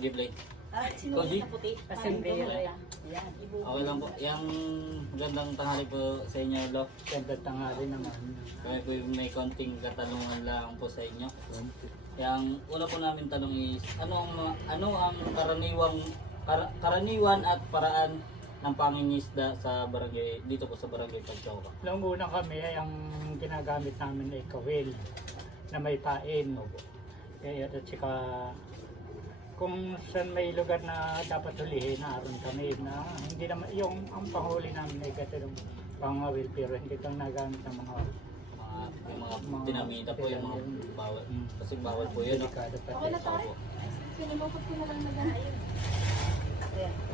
Giblay. Sinuli na puti. Kasindero. Yan. Okay lang po. Yung gandang tanghali po sa inyo, Lo. Ganda tanghali naman. Kaya po may konting katanungan lang po sa inyo. Yung una po namin tanong is, ano ang karaniwan at paraan ng pangingisda sa barangay, dito po sa barangay Pagkauka? Noong una kami, ang ginagamit namin ay kawil na may pain. Kaya at saka kung saan may lugar na dapat hulihin, naroon kami na hindi naman, ang panghuli namin ay katulong pangawil pero hindi kang nagamit ng mga Yung mga dinamita po, yung mga bawal. Kasi bawal po yun. delikado pa. Okay na tayo. Pinimukot ko na lang nag-aayun.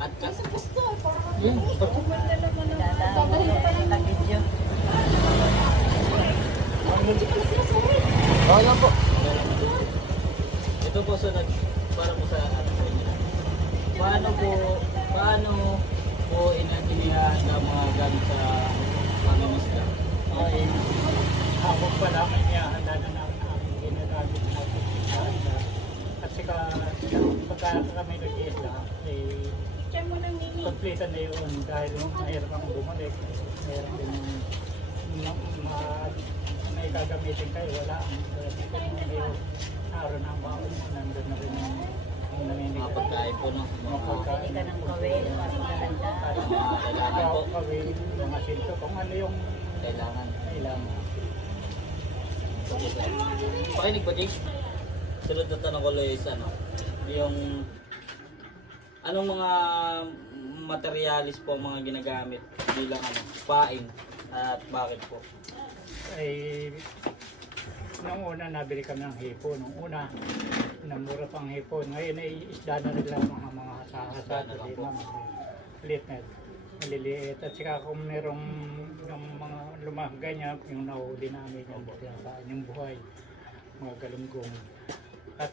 At Kasi gusto. Parang Yan. kumanda naman ng dadahin pa lang. Hindi ko sila sorry. okay lang po. Ito po para po sa sa inyo. Paano po inatilihan ng mga gamit sa pangingisda? Ay, ako pa lang ay niyahanda na namin ang ginagamit natin sa handa. At saka pagka kami nag-iisla, Picture mo ng mini. kompleto na yun dahil mahirap ang bumalik. Mahirap din may gagamitin kayo, wala ang dito ngayon. Naroon ang baon mo, nandun na rin ang Mga nanginigay. pagkain po, no? Mga Mga pagkain. Ka ng kawel. Maganda. At kailangan po. kawil, mga sinto, kung ano yung Kailangan. kailangan. Pakinig ba, Jake? Sunod na tanong ko is yung anong mga materialis po ang mga ginagamit bilang pain at bakit po? Ay nung una nabili kami ng hipon. Nung una namura pang hipon. Ngayon ay isda na rin lang mga Isda na lang po. Liit na maliliit. At saka kung merong yung mga lumahga niya, yung nahuli namin yung pinakain yung buhay, mga galunggong. At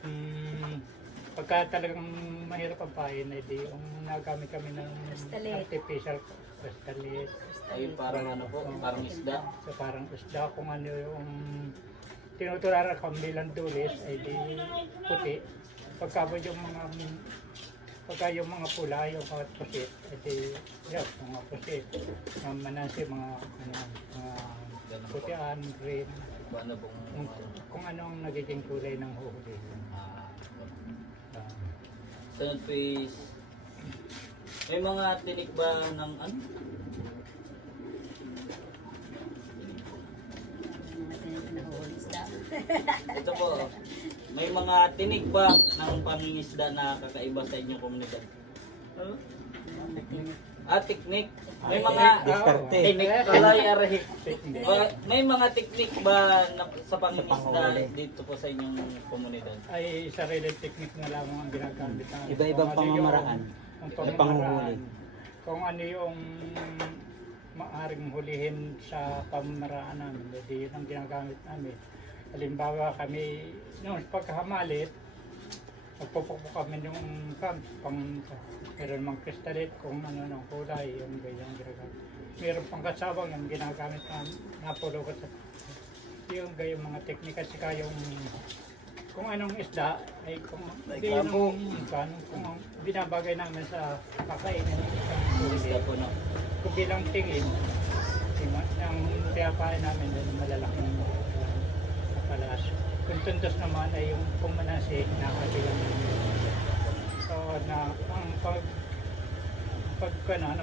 pagka talagang mahirap ang pain, ay di yung nagamit kami ng Kristalit. artificial kristalit. Ay parang po, parang isda. So parang isda kung ano yung tinutulara kang bilang dulis ay di puti. Pagka yung mga pula, yung mga pusit, ay di mga pusit. Mga manasi, mga putian, green. Ano pong Kung ano ang nagiging kulay ng huhuli. sunod po is may mga tinik ba ng Ito po, may mga tinik ba ng pangingisda na kakaiba sa inyong komunidad? Teknik. May mga tinik. May mga teknik ba sa pangingisda dito po sa inyong komunidad? Ay sarili technique na lamang ang ginagamit namin. Iba-ibang pamamaraan. Ang panguhuli. Kung ano yung maaring hulihin sa pamamaraan namin, hindi yun ang ginagamit namin. Halimbawa kami, nung pagkahamalit, magpupukpok kami yung meron mang kristalit kung ano ng kulay, yung ganyang ginagamit. Meron pang kasabang yung ginagamit na napulukot sa yung gayong mga teknika, saka yung kung anong isda ay kung binabagay namin sa kakainin ng isang Isda huli. po, no? Kung bilang tingin, ang tiyapain namin din malalaking palas. Kung tuntos naman ay yung pumanasi na kabilang so na ang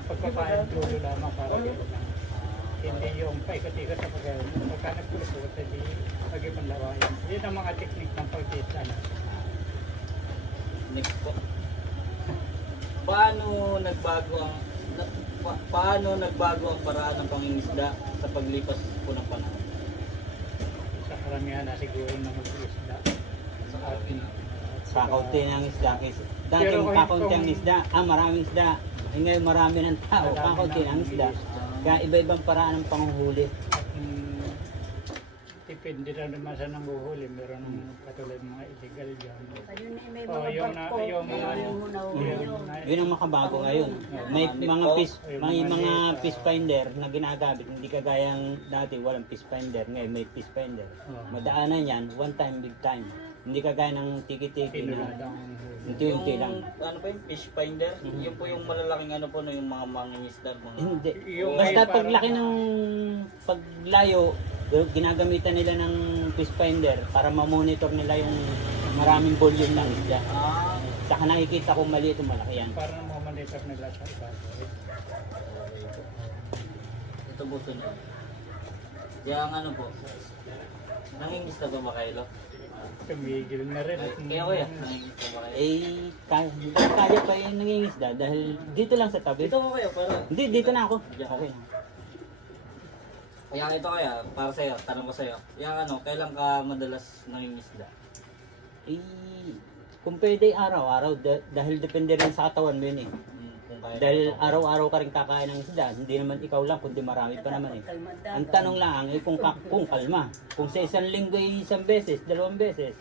pagpapain dulo lamang para dito lang. Hindi yung paikot-ikot sa pagkain. Pagka nagpulupot, hindi pag-ibang lawayan. Yun ang mga teknik ng pagkita na. Next po. Paano nagbago ang paraan ng pangingisda sa paglipas po ng panahon? Sa karamihan na siguro na mag-isda. Sa atin. Kakaunti ng isda. Dati Pero kakaunti kung- ang isda. Marami isda. Ngayon marami ng tao. Marami Kakaunti ng ng isda. isda. Kaya iba-ibang paraan ng panguhuli. At depende na naman sa nanguhuli. Meron ng katulad mga illegal dyan. Ayun eh, may Oh, mga yung barko. yung mga Ayun mo nahuli yun. Yun ang makabago ngayon. May mga fish finder na ginagamit. Hindi kagayang dati walang fish finder. Ngayon may fish finder. Oh. Madaanan yan, one time, big time. Hindi kagaya ng tiki-tiki na Pinuladang huli. unti-unti lang. ano pa yung fish finder, yun po yung malalaking ano po, no, yung mga mangingisda, mga... Hindi. Yung Basta may paglaki parang- ng paglayo, ginagamitan nila ng fish finder para ma-monitor nila yung maraming volume ng isda. Ah, Saka nakikita kung maliit o malaki yan. Para mamonitor nila sa ibabaw. ito po sunod. Kaya ang ano po, nangingisda ba kayo? Tumigil na rin. At Kaya kuya, nangingisda ba kayo? Kaya pa yung nangingisda dahil dito lang sa tabi. Dito ko kayo, pero... Hindi, dito na ako. Diyan. Okay. Kaya ito kaya, para sa'yo, tanong ko sa'yo. Yung ano, kailan ka madalas nangingisda? Eh, kung pwede araw-araw, dahil depende rin sa katawan mo yun eh. Kung kaya Dahil araw-araw ka rin kakain ng isda, hindi naman ikaw lang, kundi marami pa naman eh. Ang tanong lang ay kung kalma. Kung sa isang linggo ay isang beses, dalawang beses,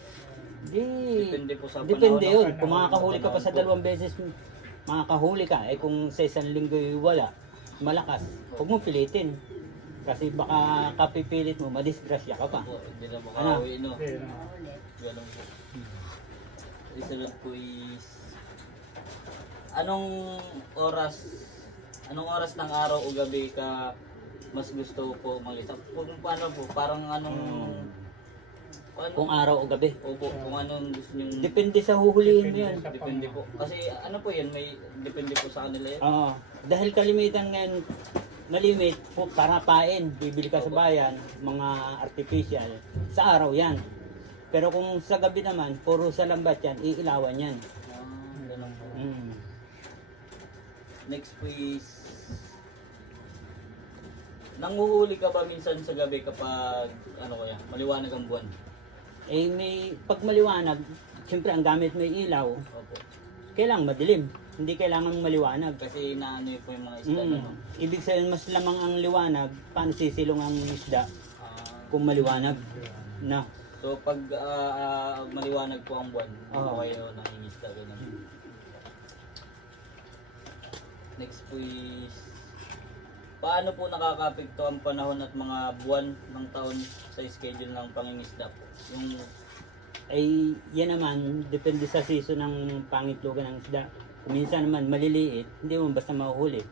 di... Depende po sa Depende panahon, yun. no? Kung makakahuli ka pa sa dalawang beses, makakahuli ka. Eh kung sa isang linggo ay wala, malakas. Huwag mo pilitin. Kasi baka kapipilit mo, madisgrasya ka pa. Po, hindi na Ano? makauwi, no? Pero, Ganun po. Isunod po is... Anong oras ng araw o gabi ka mas gusto po mag-isa? Kung paano po, parang anong... Kung araw o gabi. Opo, kung anong gusto nyo... Depende sa huhulihin mo yan. Depende po. Kasi ano po yan, may depende po sa kanila yan. Oo. Dahil kalimitan ngayon, malimit, para pain, bibili ka sa bayan, mga artificial, sa araw yan. Pero kung sa gabi naman, puro sa lambat yan, iilawan yan. Ganun po. Mm. Next po is... Nanguhuli ka ba minsan sa gabi kapag, ano kaya, maliwanag ang buwan? Eh pag maliwanag, siyempre ang gamit may ilaw, Opo. kailangan madilim. Hindi kailangan maliwanag. Kasi inaano po yung mga isda, ano? Ibig sabihin, mas lamang ang liwanag, paano sisilong ang isda Ah, kung maliwanag na. so pag maliwanag po ang buwan, hindi po Oo. kayo nangingisda. Ganun. Next po is... Paano po nakakapekto ang panahon at mga buwan ng taon sa schedule ng pangingisda po? Yung Ay yan naman, depende sa season ng pangitlugan ng isda. Kung minsan naman maliliit, hindi mo basta mahuhuli.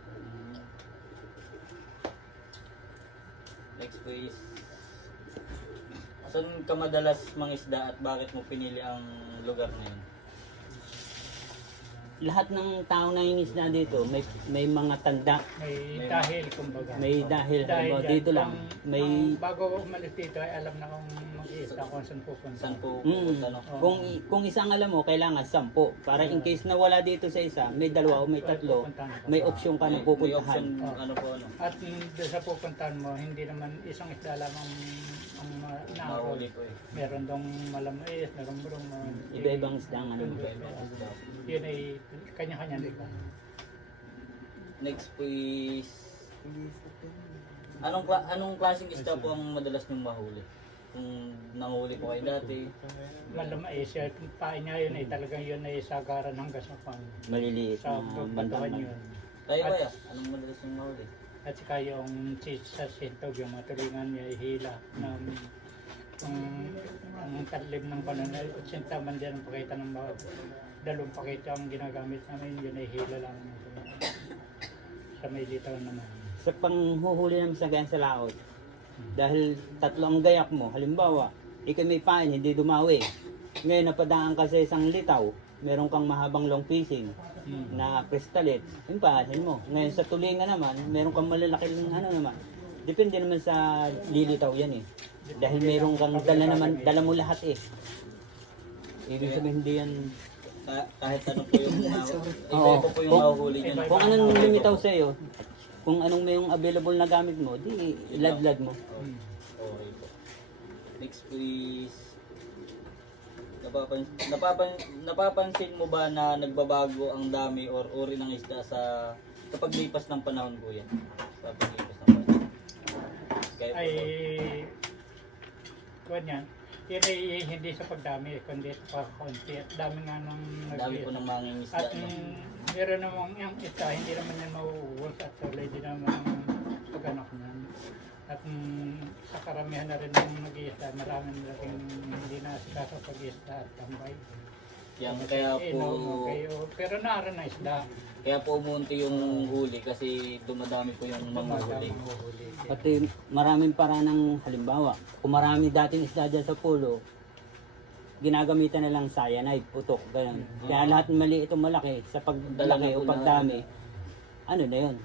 next po is... Saan ka madalas mangisda at bakit mo pinili ang lugar na yun? Lahat ng tao na isda dito, may mga tanda, may dahil, kumbaga. may dahil. Halimbawa, dyan, dito lang, may... bago umalis dito ay alam na kung mag-iisa kung saan pupunta. Saan po Mm, pupunta, no? kung isang alam mo, kailangan 10. Para in case na wala dito sa isa, may dalawa o may tatlo, may option ka na May pupuntahan. option, ano po, ano? At doon sa pupuntahan mo, hindi naman isang isda lamang ang naahol. Mahuli po eh. Meron dong malamais, meron brong Iba-ibang isda ang ano. Yun ay kanya-kanya lugar. Next po is... Anong klaseng isda po ang madalas niyong mahuli? Kung nanguli po kayo dati, Malamais, yung pain niya yun ay talagang yun ay sagaran hanggang sa pang Maliliit sa na batuhan bandaman. yun. kayo At- kaya? Anong madalas niyong mahuli? At saka yung sa sintog, yung mga tulingan niya ay hila. Ang talim ng pananay, at sintaman din ang pakita ng mga dalawang pakita ang ginagamit namin, yun ay hila lang. Sa may litaw naman. Sa panghuhuli naman sa ganyan sa laot, dahil tatlo ang gayak mo, halimbawa, ikaw may pain, hindi dumawi. Ngayon napadaan ka sa isang litaw, meron kang mahabang long fishing na kristalit, yung paasin mo. Ngayon sa tulingan naman, meron kang malalaking ano naman. Depende naman sa lilitaw yan eh. Dahil meron kang dala mo lahat eh. Ibig sabihin hindi yan... Kahit ano po yung Oo. iba po yung mahuhuli niyo. Kung anong lumitaw sa'yo, kung anong may yung available na gamit mo, di ladlad mo. Okay po. Next please. Napapansin mo ba na nagbabago ang dami or uri ng isda sa paglipas ng panahon, kuya? Sa paglipas ng panahon. Kaya po, Ay, kuwan yan. Yun ay hindi sa pagdami, kundi sa konti. At dami nga nang dami po ng mga isda. At No? meron namang yung isa, hindi naman yan mauubos at tuloy din naman ang pag-anak niyan. At sa karamihan na rin ng nag-iisda, marami na rin hindi na sila sa pag-iisda at tambay. Kaya po, Pero naroon na isda. kaya po umunti yung huli kasi dumadami po yung mga huli. Pati maraming paraan ng halimbawa, kung marami dating isda dyan sa pulo, ginagamitan na lang cyanide, putok, ganun. Kaya lahat ng maliit o malaki, sa paglalaki o pagdami, ano na yun.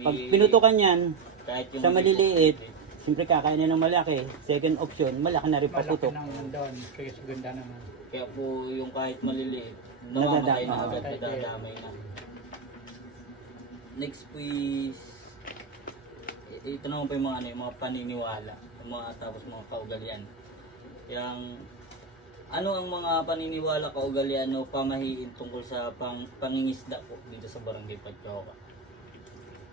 Pag pinutukan yan, Kahit yung sa maliliit, siyempre kakainin ng malaki, second option, malaki na rin Malaki paputok. naman doon, kaya ganda naman. Kaya po yung kahit maliliit, namamatay na agad, Nadadamay. nadadamay na. Next po is, ito naman po yung mga, yung mga paniniwala, yung mga tapos mga kaugalian. Ano ang mga paniniwala, kaugalian o pamahiin tungkol sa pangingisda po dito sa Barangay Patyoka?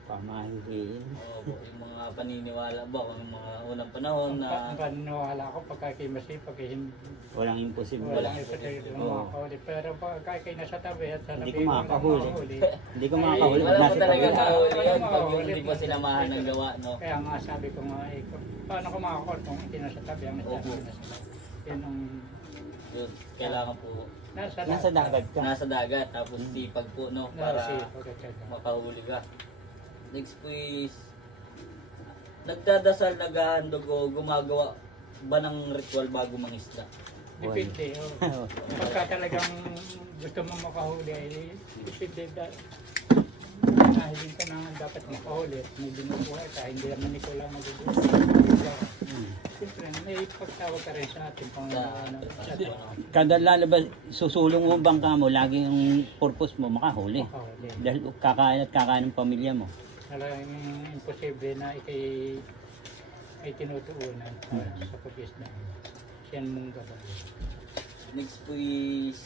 Pamahiin. Oo po, yung mga paniniwala ba, yung mga unang panahon na Ang paniniwala ko pagka kayo masipag, hindi Walang imposible. walang ipatay ng Oo. makakahuli. Pero pagka kayo nasa tabi at sa Hindi labi ko makakahuli. Hindi ko makakahuli. wala po Nasa talaga tabi. kahuli yan pag yung Makahuli. hindi po sinamahan ng gawa, no? Kaya nga sabi ko nga, paano ko makakahuli kung hindi nasa tabi ang isda Opo. nasa tabi. Yan ang Yun, kailangan po Nasa dagat ka. nasa dagat, tapos sipag po, no? Para makahuli ka. Next po is, nagdadasal, naghahandog o gumagawa ba ng ritual bago mangisda? Depende. Oh. Pagka talagang gusto mo makahuli, ay depende. Dahil ka na dapat makahuli, may binubuhay ka, hindi naman ikaw lang magugulat. Siyempre, may pagtawag ka rin sa atin kung Kada lalabas, susulong mo bangka mo, lagi yung purpose mo makahuli. makahuli. Dahil kakain at kakain ng pamilya mo. Talagang imposible na ikay ay tinutuunan sa pag-isda. Siyan mong gabay. Next po is,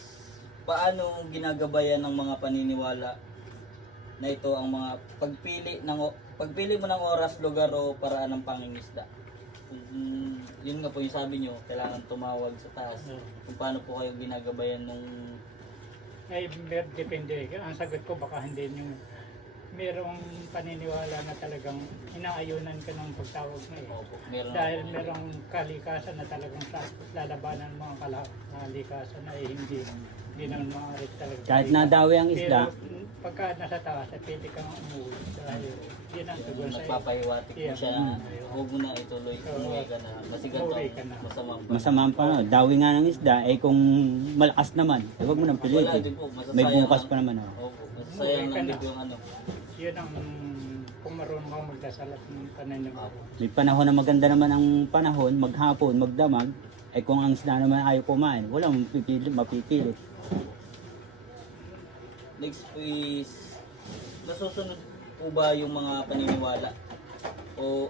paano ginagabayan ng mga paniniwala na ito ang mga pagpili mo ng oras, lugar o paraan ng pangingisda? Yun nga po yung sabi nyo, kailangan tumawag sa taas. Kung paano po kayo ginagabayan nung Ay, depende. Ang sagot ko baka hindi yung merong paniniwala na talagang inaayunan ka ng pagtawag na eh. opo, meron Dahil ako. merong kalikasan na talagang lalabanan mga kalikasan na eh, hindi naman maaari talaga. Kahit nadawi ang isda, Pero pagka nasa taas, pwede kang umuwi. Dahil yun ang tugon Yung sa iyo. nagpapahiwatik mo Yeah. siya na huwag mo na ituloy, umuwi ka na. Masigat Umuwi ka na. masama pa. masama pa no. Dawi nga ng isda, eh kung malakas naman, eh wag mo nang Wala din pilitin. po, May masasayang bukas lang. pa naman. Oh. Opo, masasayang Umuwi ka lang na. dito yung ano. Yun ang kung marunong kang magdasal at ng paniniwala. May panahon na maganda naman ang panahon, maghapon, magdamag, eh kung ang isda naman ayaw kumain, walang mapipilit. Next po is, nasusunod po ba yung mga paniniwala? O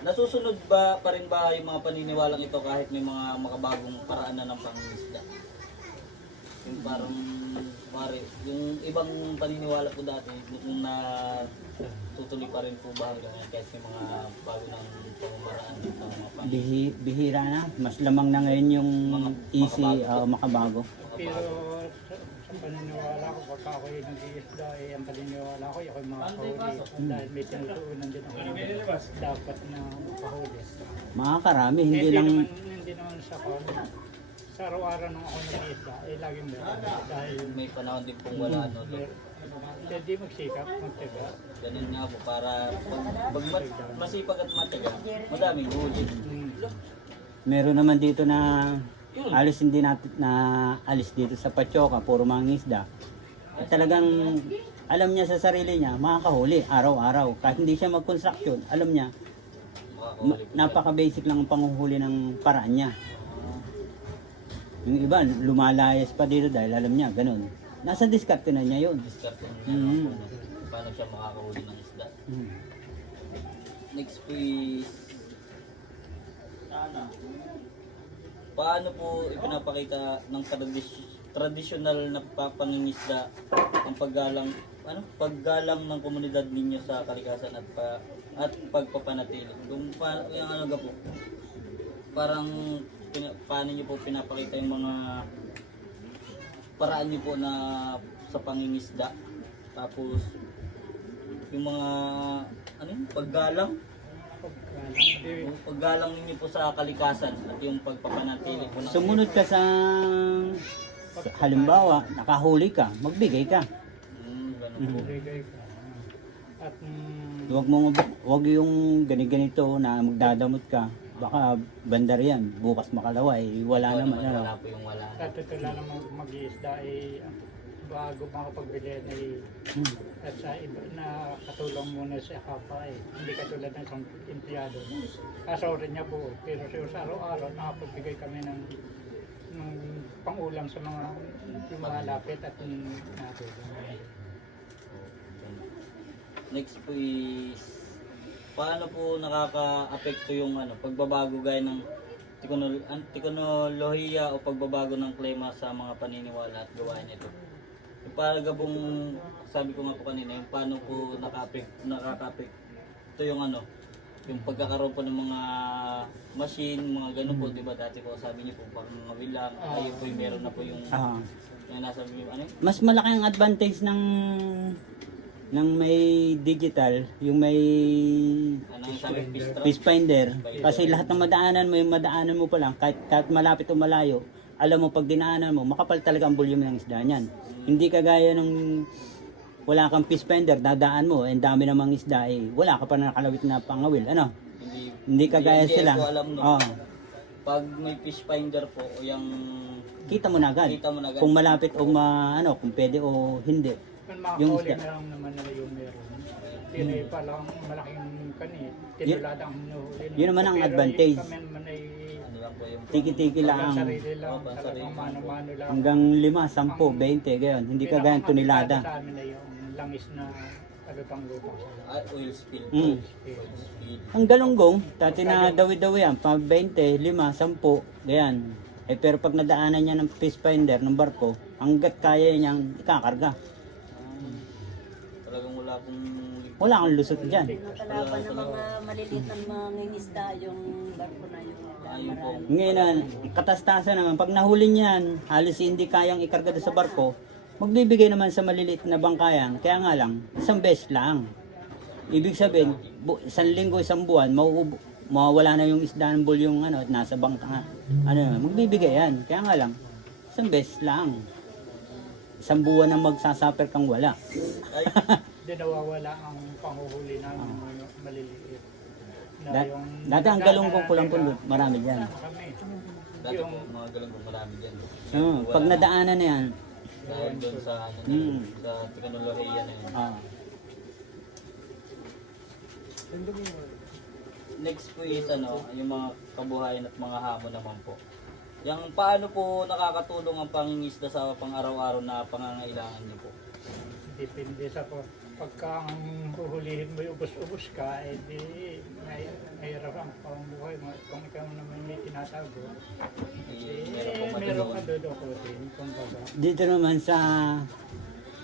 nasusunod ba pa rin ba yung mga paniniwalang ito kahit may mga makabagong paraan na ng pangingisda? Yung parang, pare, yung ibang paniniwala po dati, kung na tutuloy pa rin po ba hanggang ngayon kahit may mga bago ng pamamaraan dito, mga paniniwala? Bihira na, mas lamang na ngayon yung easy, makabago. Pero sa paniniwala ko, pagka ako'y nag-iisda, ang paniniwala ko, ako'y makakahuli. Dahil may tinutuunan din ako dapat na makahuli. Makakarami, hindi lang Hindi naman sa araw-araw nung ako nag-iisda, laging meron. Dahil May panahon din pong wala, no? hindi magsikap, magtiga. Ganun nga po, para pag masipag at matagal, madaming huli. meron naman dito na alis hindi natin na alis dito sa Patyoka, puro mangingisda. At talagang alam niya sa sarili niya, makakahuli araw-araw. Kahit hindi siya mag-construction, alam niya, Makakahuli po. napaka-basic lang ang panguhuli ng paraan niya. Yung iba, lumalayas pa dito dahil alam niya, ganun. Nasa diskarte na niya yun. Discard po Mhm. paano siya makakahuli ng isda. Mm. Next po is, paano po ipinapakita ng tradisyonal na pangingisda ang paggalang ng komunidad ninyo sa kalikasan at pagpapanatili. Kung yung ano ga po, parang paano niyo po pinapakita yung mga paraan niyo po na sa pangingisda, tapos yung mga paggalang lang. Di, Yung paggalang ninyo po sa kalikasan at yung pagpapanatili po ng Sumunod ka sa halimbawa, nakahuli ka, magbigay ka. ganun po. bigay ka. At Huwag yung ganito na magdadamot ka. Baka bandar yan, bukas makalaway, wala naman. Ano. Wala po yung wala. katutula naman mag-iisda ay bago makapagbili ay at sa iba na katulong muna sa kapwa eh. Hindi katulad ng isang empleyado. Kasaw rin niya buo. Pero sa araw-araw nakapagbigay kami ng pang-ulam sa mga yung malapit at natin. Next po is paano po nakaka-apekto yung pagbabago gaya ng teknolohiya o pagbabago ng klima sa mga paniniwala at gawain nito. Yung parang gabong sabi ko nga po kanina, yung paano po nakaka-apekto yung yung pagkakaroon po ng mga machine, mga ganun po, di ba? Dati po sabi niyo po parang mga wilang, ayun po yung meron na po yung yung nasa yun? Mas malaki ang advantage ng may digital, yung may Yung sabi, fish finder. Kasi lahat ng madaanan mo, yung madaanan mo pa lang, kahit malapit o malayo, alam mo pag dinaanan mo, makapal talaga ang volume ng isda niyan. Hindi kagaya nung wala kang fish finder, dadaan mo, ang dami namang isda, wala ka pa na nakalawit na pangawil. Ano? Hindi kagaya sila. Hindi ko alam no. Oh, Pag may fish finder po, o yung kita mo na agad. kita mo na agad. Kung malapit o kung pwede o hindi. Kung mga Yung huli isda. na lang naman nila yung meron. Tinay pa lang malaking kanit. Tinulada ang hinuhuli. Yun naman ang Pero advantage. Kami naman ay Lang po yung Tiki-tiki lang. walang sarili lang. Oh, walang sarili. Talagang mano-mano lang. Hanggang 5, 10, 20, gayon. Hindi kagaya ng tunilada. Sa amin ay yung langis na tagatang lupa. oil spill. Mm. Oil spill. Ang galunggong, dati na dawi-dawi yan, pag 20, 5, 10, gayan. Pero pag nadaanan niya ng fish finder, ng barko, hanggat kaya niyang ikakarga. Talagang wala pong Wala kang lusot dyan. Nakalaban ng mga maliliit na mga ngingisda yung barko na yun. ayun po. Ngayon, katastasan naman, pag nahuli niyan, halos hindi kayang ikarga doon sa barko, magbibigay naman sa maliliit na bangkayan, kaya nga lang, isang beses lang. Ibig sabihin, isang linggo, isang buwan, mawawala na yung isda ng bulyong nasa bangka. Magbibigay yan. Kaya nga lang, isang beses lang. Isang buwan na magsasaper kang wala. Hindi nawawala ang panghuhuli namin ng mga maliliit. Na Dati ang galunggong kulang-pulot, marami dyan. Kami. Dati po, mga galang po marami dyan. Pag nadaanan na yan, Dahil doon sa, sa teknolohiya na yun. Next po is yung mga kabuhayan at mga hamon naman po. Yung paano po nakakatulong ang pangingisda sa pang-araw-araw na pangangailangan niyo po? Depende sa pagka ang huhulihin mo ubos-ubos ka, di mahirap ang pamumuhay mo. Kung ikaw naman may tinatago, meron ka dudukutin. Kumbaga. dito naman sa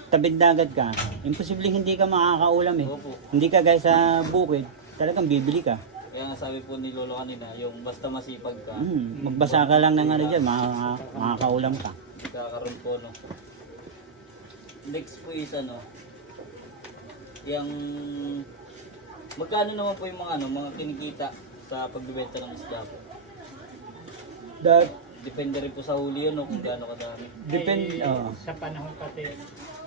tabing dagat ka, imposibleng hindi ka makakaulam eh. Opo. Hindi ka guys sa bukid, talagang bibili ka. Kaya nga sabi po ni Lolo kanina, yung basta masipag ka, Magbasa ka lang ng dyan, makakaulam ka. kakaroon po Next po is yung magkano naman po yung mga kinikita sa pagbebenta ng isda po? Depende rin po sa huli yun, kung gaano kadami. Depende, Sa panahon pati.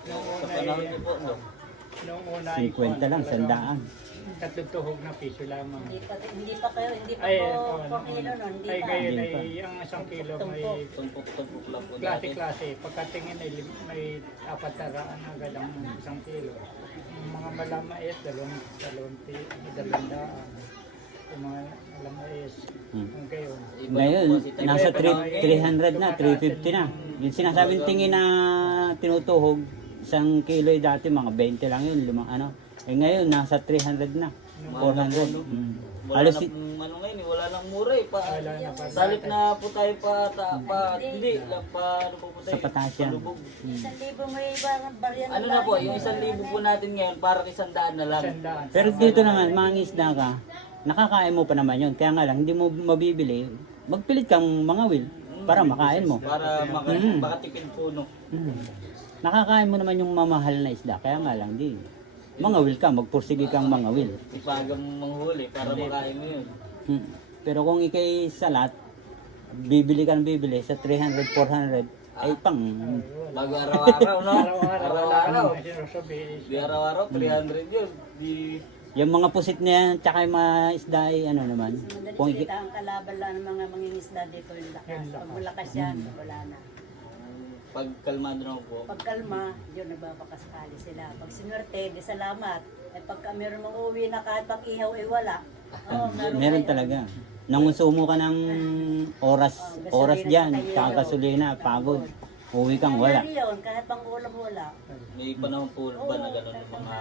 Sa panahon niyo po, Noong una 50 lang, 100. Katutuhog na piso lamang. Hindi pa po kilo nun. Hindi Ay pa. ngayon ay ang isang kilo may tumpok-tumpok lang po dati. klase-klase. Pagkatingin ay may 400 agad ang isang kilo. Yung mga malamait, 200. Yung mga malamait, ang gayon. Iba Ngayon, po kasi nasa tayo- 300 na, 350 na. Yung sinasabing tingin na tinutuhog, isang kilo dati, mga 20 lang yun, ngayon, nasa 300 na, 400. Wala Halos na pong ngayon, wala nang mura eh. Wala na pa. Salit na po tayo hindi, ano po tayo? Sa pataas yan. Palubog. 1,000 may ibang barya Ano na po, yung 1,000 po natin ngayon, parang 100 na lang. Sandaan. Pero dito naman, mangisda ka, nakakain mo pa naman yun. Kaya nga lang, hindi mo mabibili, magpilit kang mangawil para makain mo. Para makatipid po, no? Nakakain mo naman yung mamahal na isda, kaya nga lang, di. mangawil ka, magpursige kang mangawil. Ipagang manghuli para makain mo yun. Pero kung ikay salat, bibili ka ng bibili sa 300, 400, ay pang Bago araw-araw, no? Araw-araw. Ang sinusabi Di araw-araw, 300 yun. Di... yung mga pusit na yan, tsaka yung mga isda ay ano naman. Madali Kung salita ang kalaban lang ng mga mangingisda dito yung lakas. Pag malakas yan, wala na. Pag kalmado na po, Pag kalma, yun nagbabakasakali sila. Pag sinwerte, di salamat. Eh pagka meron mong uwi na kahit pag ihaw ay wala. Oh, meron talaga. Nangunsumo ka ng oras dyan, tsaka gasolina, pagod. Uwi kang wala. Yun, kahit pang ulam wala. may panahon po ba na gano'n yung mga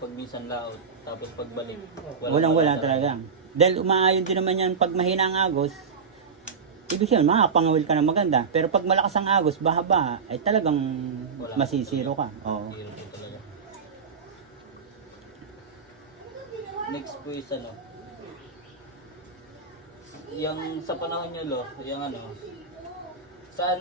pag minsan laot, tapos pagbalik, Walang-wala talaga. Dahil umaayon din naman yan pag mahina ang agos, ibig sabihin, makapangawil ka na maganda. Pero pag malakas ang agos, baha-baha, ay talagang masisiro ka. Oo. Hero po talaga. Next po is ano, yung sa panahon nyo lo, yung ano, saan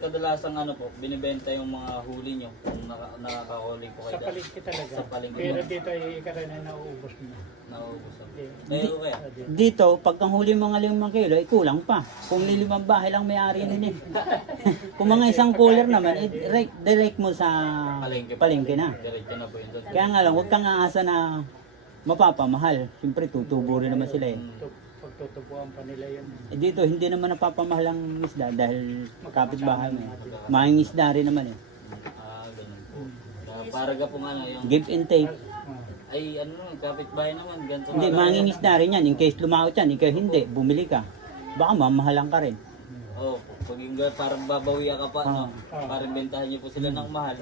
kadalasang ano po, binibenta yung mga huli nyo kung nakakahuli po kayo sa palengke talaga. Sa palengke. Pero dito ay karamihan na nauubos na. Nauubos ako. Hindi. Pero kaya, Dito, pag ang huli mga 5 kilo, ay kulang pa. Kung 5 bahay lang may-ari nun eh. Kung mga isang cooler naman, direct mo sa palengke na. diretso na po yun doon. Kaya nga lang, huwag kang aasa na mapapamahal. Siyempre, tutubo rin naman sila eh. Pagtutubuan pa nila yun. Dito, hindi naman napapamahal ang isda dahil kapitbahay mo eh. Mahing isda rin naman eh. Ganun po. Para ka pong ano, yung, Give and take. ay ano, kapitbahay naman, ganito. Hindi, mahing isda rin yan. In case lumaot yan, ikaw hindi, bumili ka. Baka mamahalan ka rin. Oo, paging parang babawi ka pa, no? Parang bentahan niyo po sila ng mahal.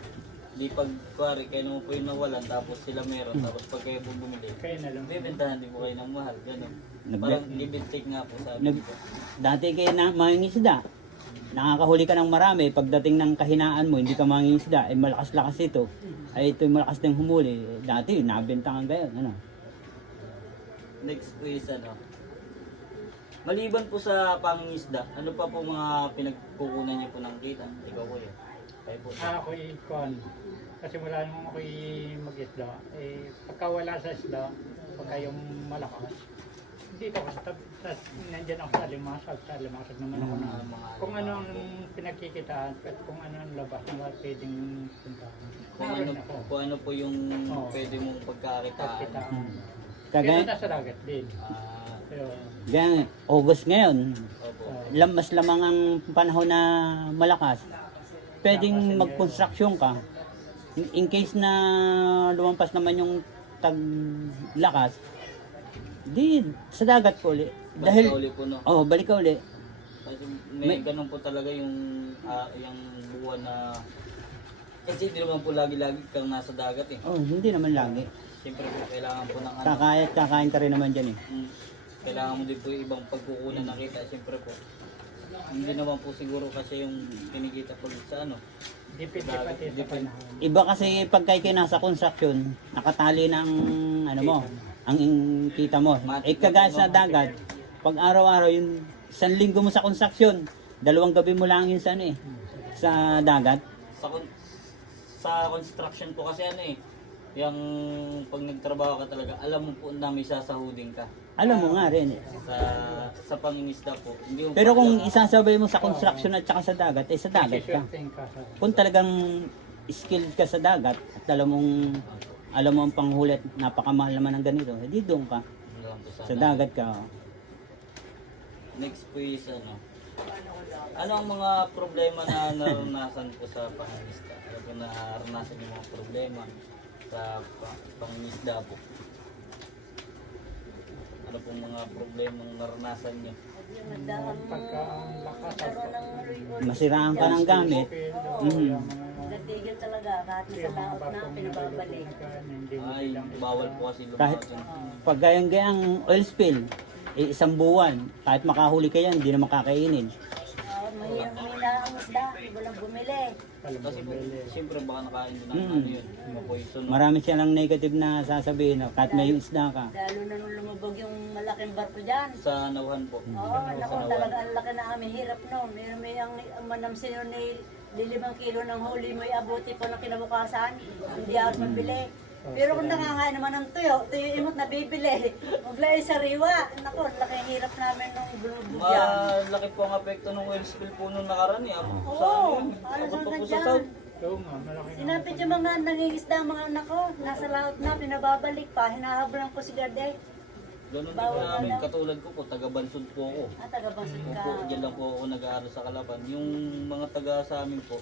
Di pag, kuwari, kayo naman po yung nawalan, tapos sila meron, tapos pag kayo po bumili, Kaya na lang. bibentahan din po kayo ng mahal, gano'n. Nag- Parang give and take nga po sabi Nag- dito. Dati kayo na mangingisda, nakakahuli ka ng marami, pagdating ng kahinaan mo, hindi ka mangingisda, ay malakas-lakas ito, ay ito yung malakas ng humuli. Dati, nabenta kang gayon, ano? Next po is ano, maliban po sa pangingisda, ano pa po mga pinagkukunan niyo po ng kita? Ikaw po yun. Kayo po. Ako'y kon. Kasi wala nung ako'y mag-isda. Eh, pagka wala sa isda, pagka yung malakas, dito ako sa tabi. Nandiyan ako sa limasag naman ako na. Kung ano ang pinagkikitaan, at kung ano ang labas na pwedeng puntahan. Kung ano po yung Oo. pwede mong pagkakitaan. Pagkitaan. Kagaya, Kaya nasa dagat din. Pero, gaya, August ngayon, Opo. mas lamang ang panahon na malakas, pwedeng mag-construction ka. In case na lumampas naman yung taglakas, di sa dagat po ulit. Dahil Dahil, uli po, no? balik ka ulit. Kasi may ganun po talaga yung buwan na kasi hindi naman po lagi-lagi kang nasa dagat eh. Hindi naman lagi. Siyempre po kailangan po ng ano. Kakain ka rin naman dyan eh. Kailangan mo din po yung ibang pagkukunan na kita. Siyempre po. Hindi naman po siguro kasi yung kinikita po sa ano. depende pati sa panahon. Iba kasi pagka kayo nasa construction, nakatali ng ano mo, ang kita mo. Kagaya sa dagat, pag araw-araw yung 1 linggo mo sa construction, 2 gabi mo lang yun sa ano eh, sa dagat. Sa construction po kasi ano eh, yung pag nagtrabaho ka talaga, alam mo po na may sasahudin ka. Alam mo nga rin eh. Sa pangingisda po. Hindi mo Pero pa kung alam. isasabay mo sa construction at saka sa dagat, eh sa dagat ka. Swerte ka sa Kung talagang skilled ka sa dagat at alam mo ang panghuli at napakamahal naman ng ganito, di doon ka. Alam po Sa dagat ka. Next po is ano ang mga problema na naranasan po sa pangingisda? Ano po naranasan yung mga problema sa pangingisda po? Ano pong mga problema naranasan nyo? Yung nagdaang pagka ang lakas nagkaroon ng luy-uy. Masiraan ka ng gamit. Natigil talaga kahit nasa laot na pinababalik. Ay, bawal po kasi Kahit lumakas. pag gayang oil spill, eh, 1 buwan, kahit makahuli ka yan, hindi na makakainin. Mahirap humina ang isda, walang bumili. Kasi po, siyempre baka nakain din ng ano yun, mapoison. Marami silang negative na sasabihin, no? Kahit may isda ka. Lalo na nung lumubog yung malaking barko dyan. Sa nauhan po. Oo, naku, talaga ang laki na aming hirap no. May ang manamsin yun ni 5 kilo ng huli mo abuti po ng kinabukasan. Hindi ako mabili. Pero kung nakakain naman ng tuyo imot na bibili. Maglay sa riwa. Naku, laking hirap namin nung bulubugyan. Malaki po ang apekto ng oil spill po nung nakaraan eh. Abot po sa Oo, amin. halos Abot pa po hanggang sa dyan. south. Oo nga, malaki nga. Sinapit yung mga nangingisda, mga anak ko. Nasa laot na, pinababalik pa. Hinahablan ko si Garday. Ganun din Bawal po namin. na. Katulad ko po, taga-Bansod po ako. Taga-Bansod ka. Opo, dyan lang po ako nag-aaral sa Kalaban. Yung mga taga sa amin po,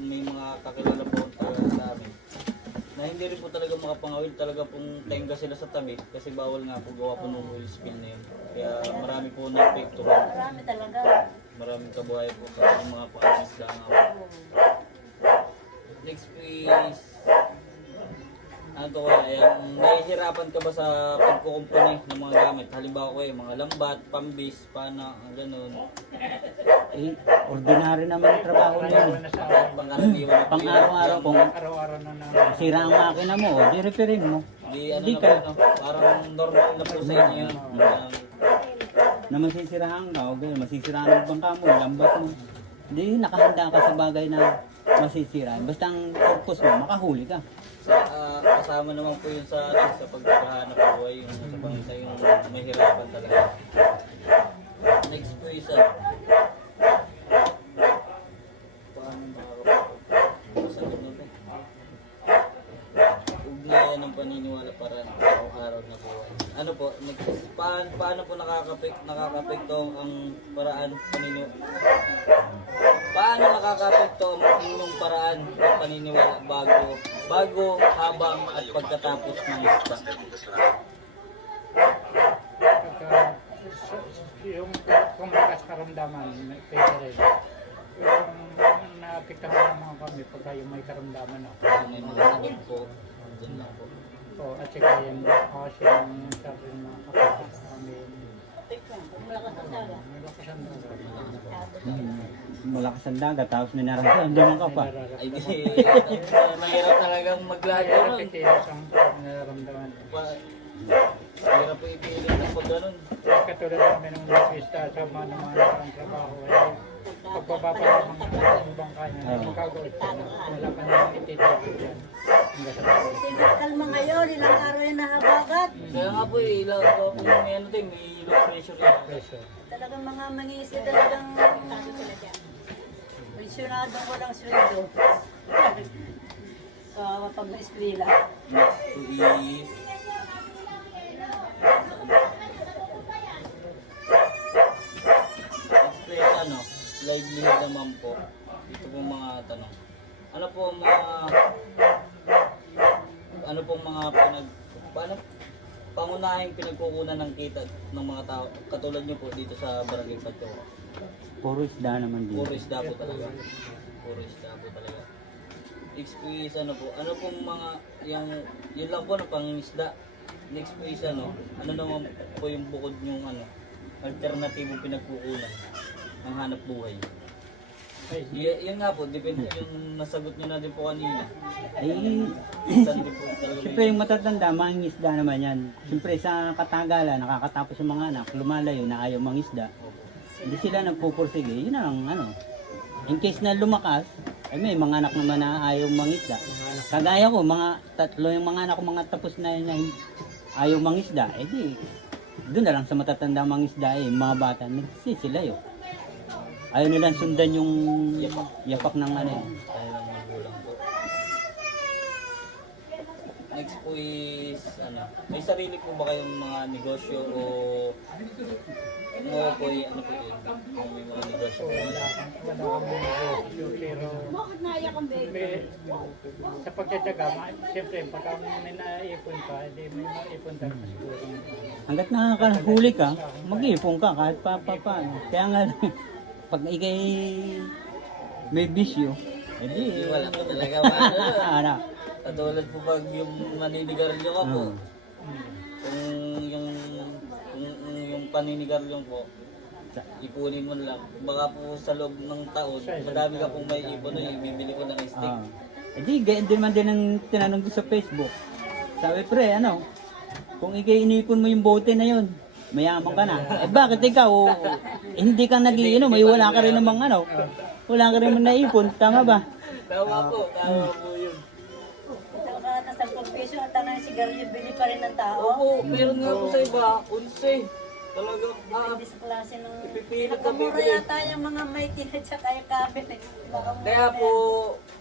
may mga kakilala po taga sa amin. Na hindi rin po talaga makapangawil, talaga pong tenga sila sa tabi kasi bawal nga po gawa po ng oil spill na yun. Kaya marami po na-epekto. Marami talaga. Maraming kabuhay po sa mga pangisda nga po. Oo. Next please. Ano to kaya, nahihirapan ka ba sa pagkukumpuni ng mga gamit? Halimbawa ko mga lambat, pambis, pana, ganun. Eh, ordinary naman ang trabaho Pangalawa niyan. na sa akin. Pang-araw-iwan na po Pang yun. araw-araw kung Araw-araw na namin. sira ang makina mo, di repairin mo. Di ano Di na ka. po, no? Parang normal na po sa inyo yun. Na masisirahan ka, o ganyan, masisirahan ang bangka mo, lambat mo. Hindi, nakahanda ka sa bagay na masisirahan. Basta ang purpose mo, makahuli ka. Kasama naman po yun sa pagkakahanap buhay, yung sa pangisa yung mahirapan talaga. Next po isa. Paano makakapagpasagot na ito? Ugnayan ng paniniwala para araw-araw na buhay. Ano po, paano po nakakapekto ang paraan paniniwala? Paano nakakapekto ang inyong paraan ng paniniwala bago, habang at pagkatapos ng isda? Pagka, yung kumakas karamdaman, pwede rin. Yung naapektahan naman kami pagka yung may karamdaman ako. May mga sakit po, dyan lang po. O, at saka yung kasi yung sabi ng mga kapatid sa amin. Malakas ang dagat. Malakas ang dagat. Malakas ang dagat, tapos may nararamdaman ka pa. Ay di, mahirap talagang maglago nun. Nakakitilas ang nararamdaman. Mahirap po ipilit ng pag ganun. Katulad namin ng artista sa mga naman trabaho ay pagbababa ng bangka niya, magkagawit ka na. Wala ka na ititigil yan. Hanggang sa pagkakas. Tingnan kalma ngayon, ilang araw yan nahabagat. Kaya nga po ilaw ko kung may ano din, may low pressure yan. Pressure. Talagang mga mangingisda talagang pensyonadong walang sweldo. So, pag na-eskwela. Next to is livelihood naman po. Ito pong mga tanong. Ano po ang mga pangunahing pinagkukunan ng kita ng mga tao katulad niyo po dito sa Barangay Patyo? Puro isda naman dito. Puro isda po talaga. Puro isda po talaga. Next po is ano pong mga yun lang po na pangisda. Next po is ano naman po yung bukod yung alternatibong pinagkukunan ng hanap buhay. Yan nga po, depende yung nasagot nyo na din po kanina. Ay, Saan din po talaga siyempre yung matatanda, mangingisda naman yan. Siyempre sa katagalan, nakakatapos yung mga anak, lumalayo na ayaw mangisda. Hindi sila nagpupursige, yun ang In case na lumakas, ay may mga anak naman na ayaw mangisda. Kagaya ko, mga tatlo yung mga anak ko, mga tapos na yun na ayaw mangisda, di doon na lang sa matatanda mangisda mga bata, nagsisilayo. Ayaw nilang sundan yung yapak ng Kaya lang magulang po. Next po is may sarili po ba kayong mga negosyo o po yun? Kung may mga negosyo po. Wala kang negosyo, pero sa pagtsatsaga, siyempre pagka may naipon ka, may maipon ka na siguro. hanggat nakakahuli ka, mag-iipon ka kahit paano. Kaya nga, pag ikay may bisyo, Hindi, wala po talaga ano, Katulad po pag yung maninigarilyo ka po. Kung yung paninigarilyo po, ipunin mo lang. Baka po sa loob ng taon, madami ka pong may ipon na ibibili ko ng stick. gayon din man din ang tinanong ko sa Facebook. Sabi pre, kung ikay inipon mo yung bote na yun, mayaman ka na. Bakit ikaw, hindi ka nag-iinom, wala ka rin namang wala ka rin namang naipon, tama ba? Tama po yun. ng 10 piso at ang sigarilyo bili pa rin ng tao. Opo, meron nga po sa iba, 11. Talagang, Depende sa klase ng... Ipipilit na Nakamura bibili. yata yung mga may tinat sa kaya cabinet. Kaya po,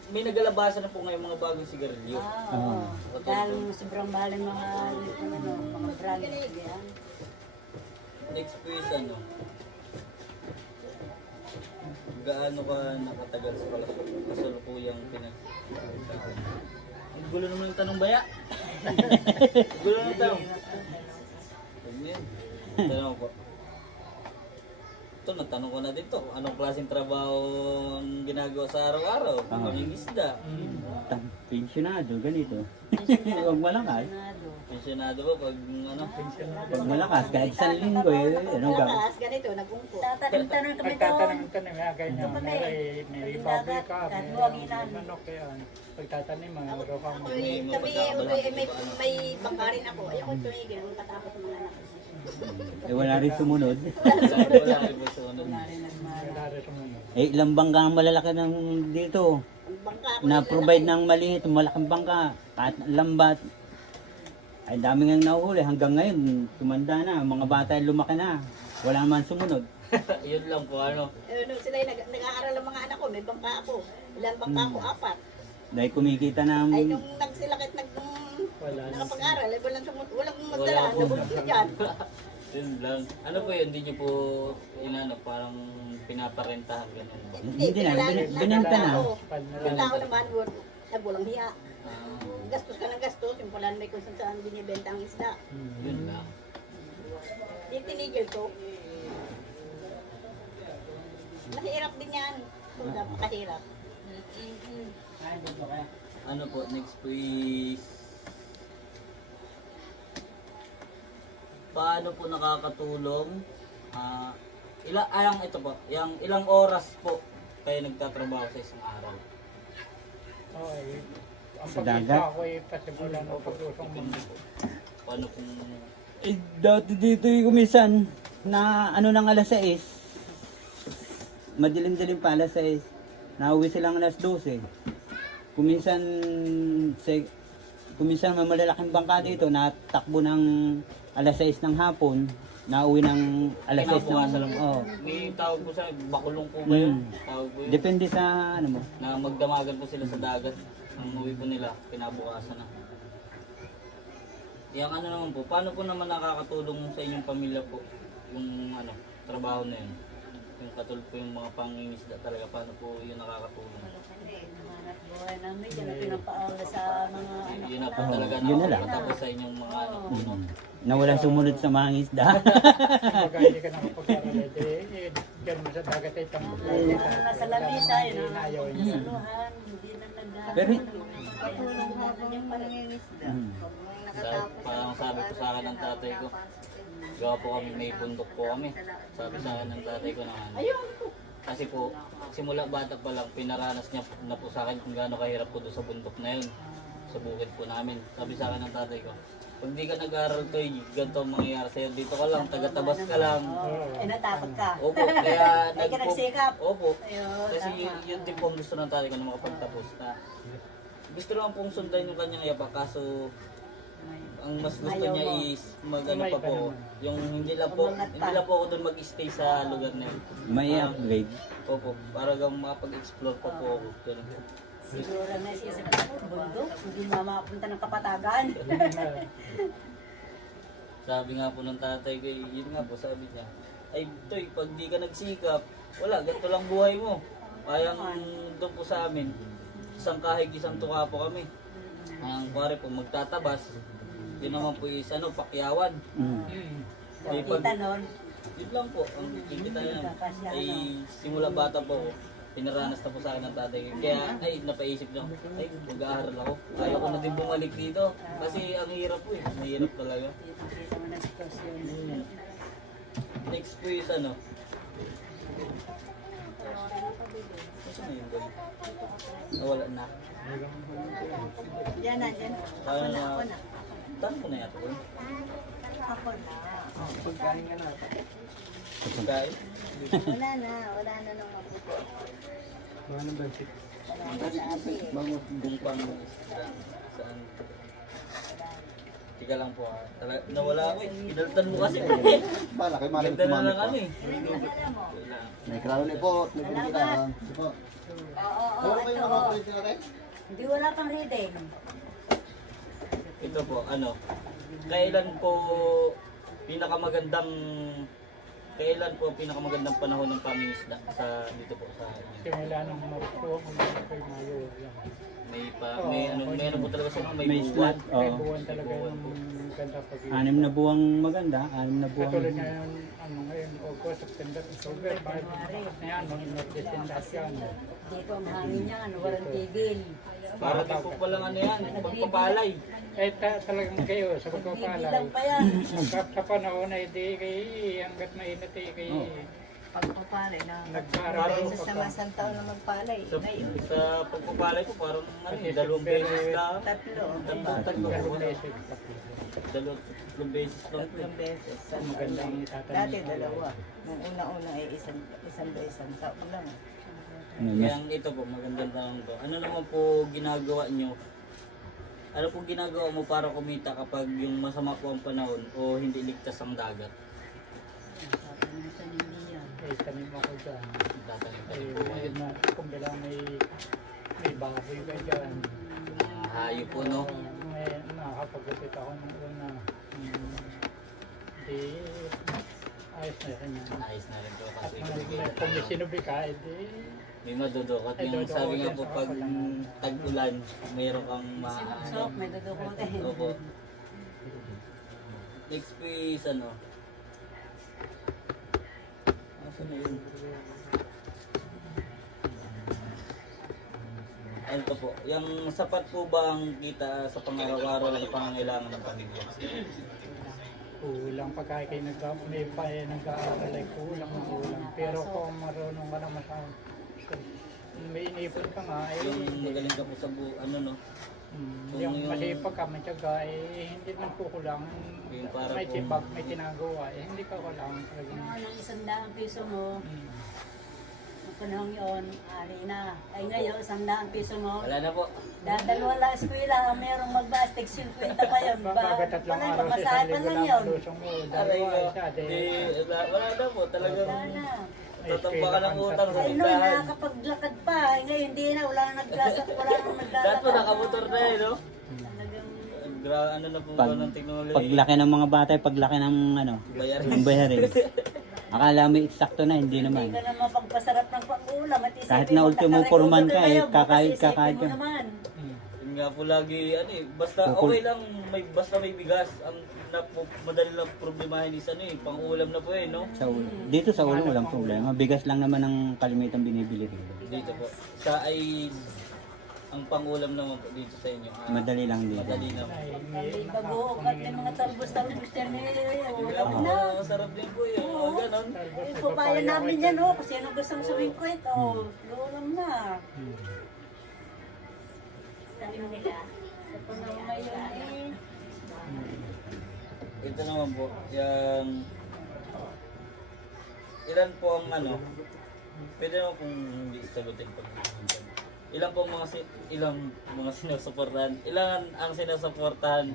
may nagalabasan na po ngayon mga bagong sigarilyo. Oo. Dahil sobrang mahal yung mga brand. Yan. Next po is ano, gaano ka nakatagal sa kasalukuyang pinag... Ang gulo naman yung tanong baya. Ang gulo ng tanong. Ganyan. Tanong ko. Ito, natanong ko na din to. Anong klaseng trabaho ang ginagawa sa araw-araw? Mangingisda. Pensionado, ganito. Huwag malakas. Pensionado ba pag ano? Pag malakas, kahit isang linggo anong gagawin? Malakas, ganito, nagungko. Tatanong kami doon. Pagtatanim-tanim, ganyan. May baboy ka, may manok yan. Pagtatanim, mga roka mo. May bangkarin ako. Ayoko tumigil. Ang katakot ng mga anak. Wala rin sumunod. Wala rin po sa ano. Wala rin sumunod. Ilang bangka ang malalaki ng dito. Na-provide ng maliit, malaking bangka. Kahit lambat. Ay dami nga nahuhuli. Hanggang ngayon, tumanda na. Mga bata ay lumaki na. Wala man sumunod. Yun lang po ano. Nung sila nag-aaral ang mga anak ko, may bangka ako. Ilang bangka ako? 4. Dahil kumikita na Ay, nung nagsilakit, Wala na. nakapag-aral, ay walang magdala, Wala po. nabulog na dyan. Yun lang. Ano po yun? Hindi nyo po inano, parang pinaparentahan ganun. Hindi na, binenta na. Yung tao naman, nagbulang hiya. Ah, Gastos ka ng gastos, yung pala may kung saan binibenta ang isda. yun lang. Di tinigil ko. Mahirap din yan. Kung napakahirap. Ano po, next po is... Paano po nakakatulong? Ito po, ilang oras po kayo nagtatrabaho sa isang araw? Okay. Ang Sa pag-isa dagat? ko ay pasimulan ng pag-usong Depende po. Paano kung... Eh, dati dito yung kumisan na ano ng alas 6. Madilim-dilim pa alas 6. Nauwi silang alas 12. Kuminsan may malalaking bangka dito na takbo ng alas 6 ng hapon, nauwi ng alas 6 Kinabukasan ng... lang. Oh. May tawag po sa bakulong po ba yun? Mm. Tawag po yun. Depende sa ano mo. Na magdamagan po sila sa dagat. Ang uwi po nila, kinabukasan na. Yung ano naman po, paano po naman nakakatulong sa inyong pamilya po yung ano, trabaho na yun? Yung katulad po yung mga pangingisda talaga, paano po yun nakakatulong? Hanap buhay namin, yan ang pinapaala sa mga anak Yun na po ko. talaga Yun na lang. nakakatapos sa inyong mga ano. Na walang sumunod sa mga isda. Pag hindi ka nakapag-aral, dyan mo sa dagat ay tambok lagi. Ano na sa lamisa, yun ang Ayaw niya. saluhan, hindi na Pero, katulong habang yung panangingisda. Parang sabi ko sa akin ng tatay ko, gawa po kami, may bundok po kami. Sabi sa akin ng tatay ko na ano. Kasi po, simula bata pa lang, pinaranas niya na po sa akin kung gaano kahirap po doon sa bundok na yun. Sa bukid po namin. Sabi sa akin ng tatay ko, pag di ka nag-aaral to, ganito ang mangyayari sa'yo. Dito ka lang, taga-tabas ka lang. Eh, natakot ka. Opo, kaya Ay, ka nagsikap. Opo. Ayun, Kasi tama. yun din po ang gusto ng tatay ko na makapagtapos na. Gusto naman pong sundan yung kanyang yapak, kaso ang mas gusto Ayaw niya mo. is magano pa po. Yung hindi lang po ako doon mag-stay sa lugar na yun. may upgrade. Opo, para gang makapag-explore pa po ako. Ganun po. Siguro na siya sa bundok, hindi na makapunta ng kapatagan. Sabi nga po ng tatay ko, yun nga po sabi niya, ay Toy, pag di ka nagsikap, wala, ganito lang buhay mo. Kayang doon po sa amin, isang kahig, isang tuka po kami. Ang kuwari po, magtatabas, yun naman po is pakyawan. Ay, pag, Kita nun, yun lang po, ang kikita yan. Ay, simula bata po ako, pinaranas na po sa akin ng tatay ko. Kaya, ay, napaisip lang, ay, mag-aaral ako. Ayaw ko na din bumalik dito. Kasi ang hirap po eh, mahirap talaga. kita mo na sitwasyon. Next po is ano? Saan na yung boy? Nawala na. Diyan na, diyan. Kaya na, Ako na. saan ko na yata boy? Ako na. Pagkain? Wala na nung maputi. Ano ba? Wala na sa atin. Mga gumpang. Saan? Tika lang po ah. Nawala ako eh. Kinaltan mo kasi. Bala, kayo maling Ganda na kumamit lang pa. ano eh. Salamat. May krano ni po. May bumita. Po. Oo, Ano kayo ito. nakapalit sila tayo? Hindi wala pang reading. Ito po, ano. Kailan po pinakamagandang pinakamagandang panahon ng pangingisda sa dito po sa inyo? Simula nung Marso hanggang kay Mayo. Yan. May ano po talaga sa mga may May buwan. slot. May Oo. buwan talaga yung ganda pag 6 na buwang maganda, 6 na buwang... Katulad ngayon, ano ngayon, August, September, October, bakit yan, nung December yan. Dito ang hangin niya, ano, walang tigil. Para din po palang ano yan, pagpapalay. Talagang kayo, sa pagpapalay. Bibilang pa yan. Sa panahon na hindi kay hanggat mainit eh kay Pagpapalay na nagpararo sa samasang taon na magpalay. Sa, Ngayon, sa pagpapalay po parang ano, Pati dalawang September, beses lang. tatlo. Tatlo po. dalawang beses. Tatlong beses lang po. Tatlong beses. Magandang itatanim. Dati dalawa. Nung una-una ay isang taon lang. Ano, mas, Kaya ito po, magandang tanong to. Ano naman po ginagawa nyo? Ano po ginagawa mo para kumita kapag yung masama po ang panahon o hindi ligtas ang dagat? Sabi ng sanili yan. Ay, tanim ako dyan. Tatanim Ay, tayo po kayo. kung bila may baboy ka dyan. Mga hayop po, no? May nakakapagupit ako ng una. Di, ayos na rin yan. Ayos na rin po At kasi kung may sinubi ka, edi may madudukot. Ay, Yung sabi nga po dudukot yan sa pag kapalangan. tag-ulan, mayroon kang Sinusok, may dudukutin. Opo. Next po is ano? Asan na yun? Ano to po? Yung sapat po ba ang kita sa pangaraw-araw na pangangailangan ng pamilya? kulang pagka kayo may nag-aaral ay kulang ng kulang. Pero kung marunong ka naman sa may inipon ka nga, Yung magaling ka po sa ano no? yung masipag ka, matyaga, hindi man kukulang. Yung para May po- tibag, may tinagawa, hindi ka kulang. Kung ano ng 100 piso mo, ang panahon yun, ari na. Ay ngayon, 100 piso mo, Wala na po. dadalawa lang eskwela, ang merong magbastig 50 pa yun. Baga tatlong Wala, araw sa pamasahe isang pa linggo lang lang yun. lusong mo, Aray dalawa, ko. isa, Wala na po. Talagang Wala na. tatamba ka ng utang sa Ay no, tindahan. nakakapaglakad pa. Ay, ngayon, hindi na. Wala nang naglasat, wala nang naglalakad. Dahil po nakamotor na eh, no? Talagang Ano na po Pag- ba ng technology? paglaki ng mga bata, paglaki ng ano, Bayarin. ng bayarin. Akala mo eksakto na, hindi hindi naman. ka naman pagpasarap ng pang-ulam. At isipin Kahit na mo, ultimo nakarecover foreman ka, kayo, eh, kakahit bukas ka isipin kahit mo yun. naman. Yun nga po lagi, ano eh, basta Bukol. okay lang, basta may bigas. Ang madali lang problemahin is ano eh, pang-ulam na po eh, no? Sa ulo. Dito sa ulo walang problema. Bigas lang naman ang kalimitan binibili rin. Dito po. Sa ay, ang pang-ulam naman po dito sa inyo. Madali lang dito. Madali na po. May bagoong at may mga talbos-talbos yan eh. Yung Wala po, na. masarap din po yung mga ganon. Eh, pupayan namin yan oh. Kung sino gustong suming ko ito. Lulam na. Sabi nila. Sa panahon ngayon eh. Ito naman po, yung... Ilan po ang ano? Pwede naman pong hindi sagutin pag ilan po ilang mga sinusuportahan? Ilan ang sinusuportahan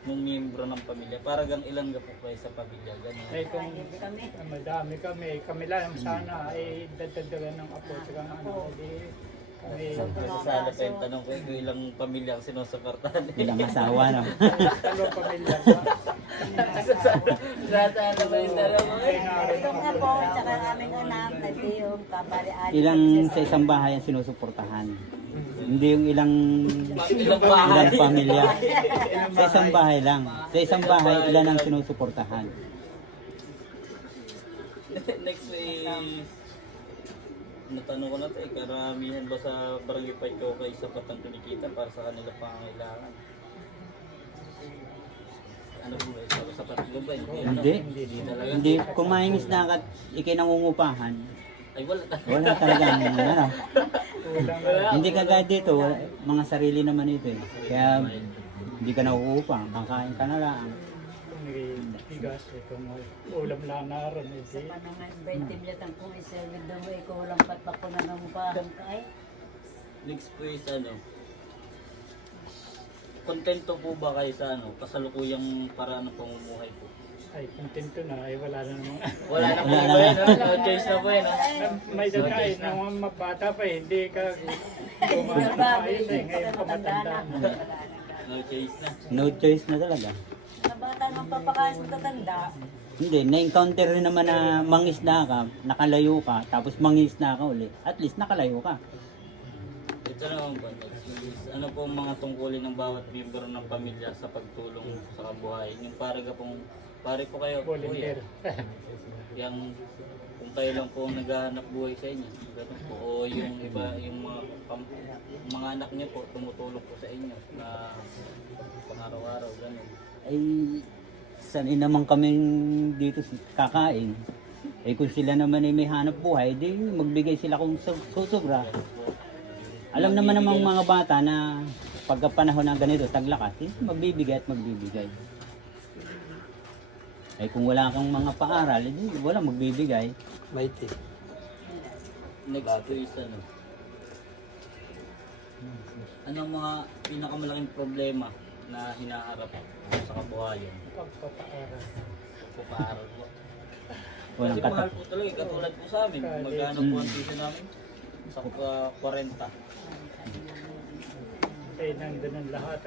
ng miyembro ng pamilya? Para gang ilang po kayo sa pamilya? Ganun. Ay kung Hindi kami. madami kami lang sana ay dadagdagan ng apo at saka ano, di kami Masasala pa yung tanong ko kung ilang pamilya ang sinusuportahan. Ilang asawa na. dalawang pamilya ba? Nasasala pa yung tanong ko eh. Itong apo, tsaka aming anak, nagtiyong kabari-ali. Ilang sa isang bahay ang sinusuportahan. Hindi yung ilang Ilang bahay. ilang pamilya. Sa isang bahay lang. Sa isang bahay ilan ang sinusuportahan. Next is, natanong ko na ito eh, karamihan ba sa barangay Paito kay sapat ang kinikita para sa kanila pangangailangan? Ano po ba? Sapat po ba? Hindi. Talaga. Hindi, kung mahingis na kat ikinangungupahan, Ay wala. wala talagang ano. Kulang Hindi kagad dito, mga sarili naman ito eh. Kaya hindi ka nauupa, kakain ka na lang. bigas itong ulam lang naroon Sa panangan, 20 bilyatan kung iservid daw mo, ikaw lang patpak ko na ng mupahan ka ay. Next po is ano? kontento po ba kayo sa ano, kasalukuyang paraan ng pamumuhay po? Ay, kontento na, ay wala na namang Wala na po Wala ba na. yun? No choice na po yun. No? may dagay na mga mabata pa eh, hindi ka gumana na ayos eh, ngayon pa matanda na. No choice na. No choice na talaga. Mga bata naman papakain sa tatanda. Hindi, na-encounter rin naman na mangisda ka, nakalayo ka, tapos mangisda ka uli. At least nakalayo ka. Ito naman po, next is, ano po ang mga tungkulin ng bawat miyembro ng pamilya sa pagtulong sa kabuhayan? Yung pare po kayo, Volunteer. yung kung kayo lang po ang naghahanap buhay sa inyo, ganun po. O yung iba, yung mga anak niyo po, tumutulong po sa inyo na pang-araw-araw, ganun. Ay, sanay naman kaming dito kakain. Eh kung sila naman ay may hanap buhay, di magbigay sila kung susubra. Alam naman namang mga bata na pagka panahon ng ganito, taglakas, eh, magbibigay at magbibigay. Eh kung wala kang mga paaral, eh, wala magbibigay. Next po is ano. Anong mga pinakamalaking problema na hinaharap sa kabuhayan? Pagpapaaral. Pagpapaaral po. Walang Kasi mahal po talaga, katulad po sa amin. Magkano po ang tuition namin? Sa 40. Eh, nandun ang lahat.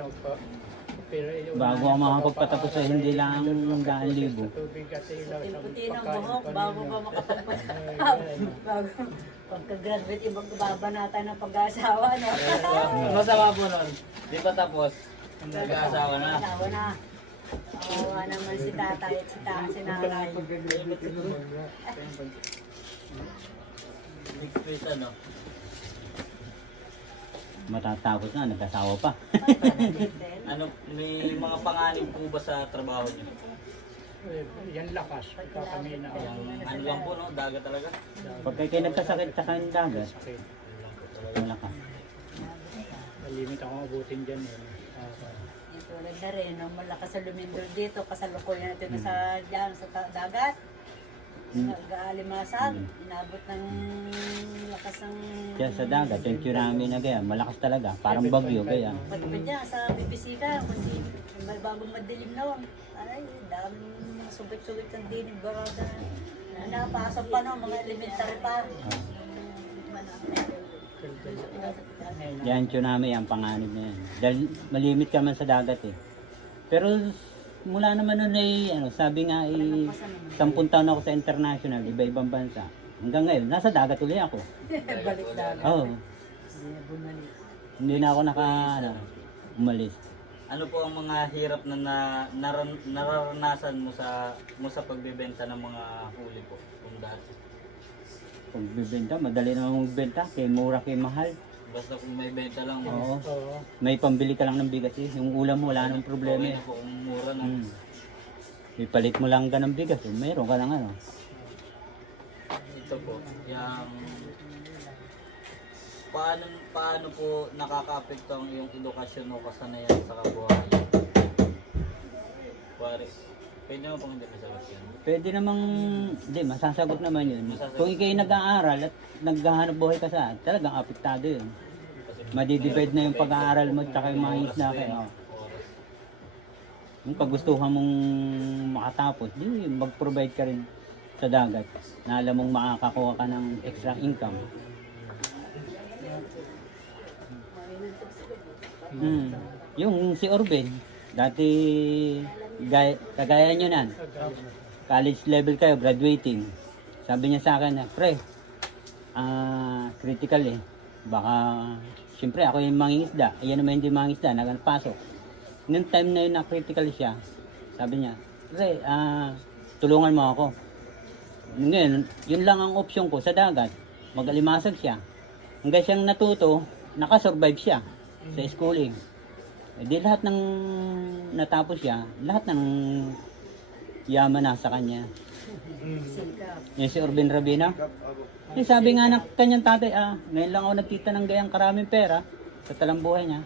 Pero yun, Bago ako makapagpatapos ay hindi lang ng 1,000. tubig at ilaw sa Puti ng pagkain buhok pa bago ninyo. pa makapagpas. Bago pagka-graduate, ibang babana tayo ng pag-aasawa, no? Ang masama po nun, di pa tapos. Nag-aasawa na. Asawa na. Awa naman si tatay at si nanay. Next po is ano. Matatapos na, nagkasawa pa. Ano, may mga panganib po ba sa trabaho niyo? Eh, yan lakas. Ikaw kami na Yung ano lang po, no? Dagat talaga. Pagka kayo nagkasakit sa kanyang dagat, sakit. wala ka. Malimit ako abutin dyan eh. Tulad na rin, nung malakas sa lumindol dito, kasalukuyan natin sa dyan, sa dagat. Nag-aalimasag, inabot ng lakas ng... Diyan sa dagat, yung tsunami na kaya, malakas talaga, parang bagyo kaya. Pati pa dyan, sa BBC ka, kundi may bagong madilim na. Ay, daming mga subit-subit ng dinig, barada na napasok pa no, mga elementary pa. Yan tsunami, ang panganib na yan. Dahil malimit ka man sa dagat eh. Pero mula naman nun ay, ano, sabi nga ay 10 taon ako sa international, iba-ibang bansa. Hanggang ngayon, nasa dagat ulit ako. Balik dagat. Oo, Bumalik. hindi na ako umalis. Ano po ang mga hirap na nararanasan mo sa pagbebenta ng mga huli po? Kung dati. Pag bibenta, madali naman magbenta, kay mura kay mahal. Basta kung may benta lang, Oo. Oo. May pambili ka lang ng bigas eh. Yung ulam mo, wala nang problema okay eh. na po kung mura na. Ipalit mo lang ka ng bigas eh. Mayroon ka lang ano. Ito po, yung paano po nakaka-apekto ang iyong edukasyon o kasanayan sa kabuhayan? Pare, pwede mo pong hindi masagot yan. Pwede namang, hindi, masasagot naman yun. Masasagot. Kung ikay nag-aaral at naghahanap buhay ka sa, talagang apektado yun. Kasi Madidivide na yung pag-aaral mo at saka yung mga isda kayo. oras. Kung kagustuhan mong makatapos, di mag-provide ka rin sa dagat na alam mong makakakuha ka ng extra income. Yung si Orben, dati kagaya nyo nan, college level kayo, graduating. Sabi niya sa akin na, pre, critical eh. Baka, siyempre ako yung mangingisda. Ayan naman hindi mangingisda, nagpasok. Noong time na yun na critical siya, sabi niya, pre, tulungan mo ako. Ngayon, yun lang ang option ko sa dagat. Mag-alimasag siya. Hanggang siyang natuto, nakasurvive siya sa schooling. Eh di lahat ng natapos siya, lahat ng yaman na sa kanya. Singkap. Yung si Orben Rabina. Eh, sabi nga ng kanyang tatay, ngayon lang ako nagkita ng gayang karaming pera sa talambuhay niya.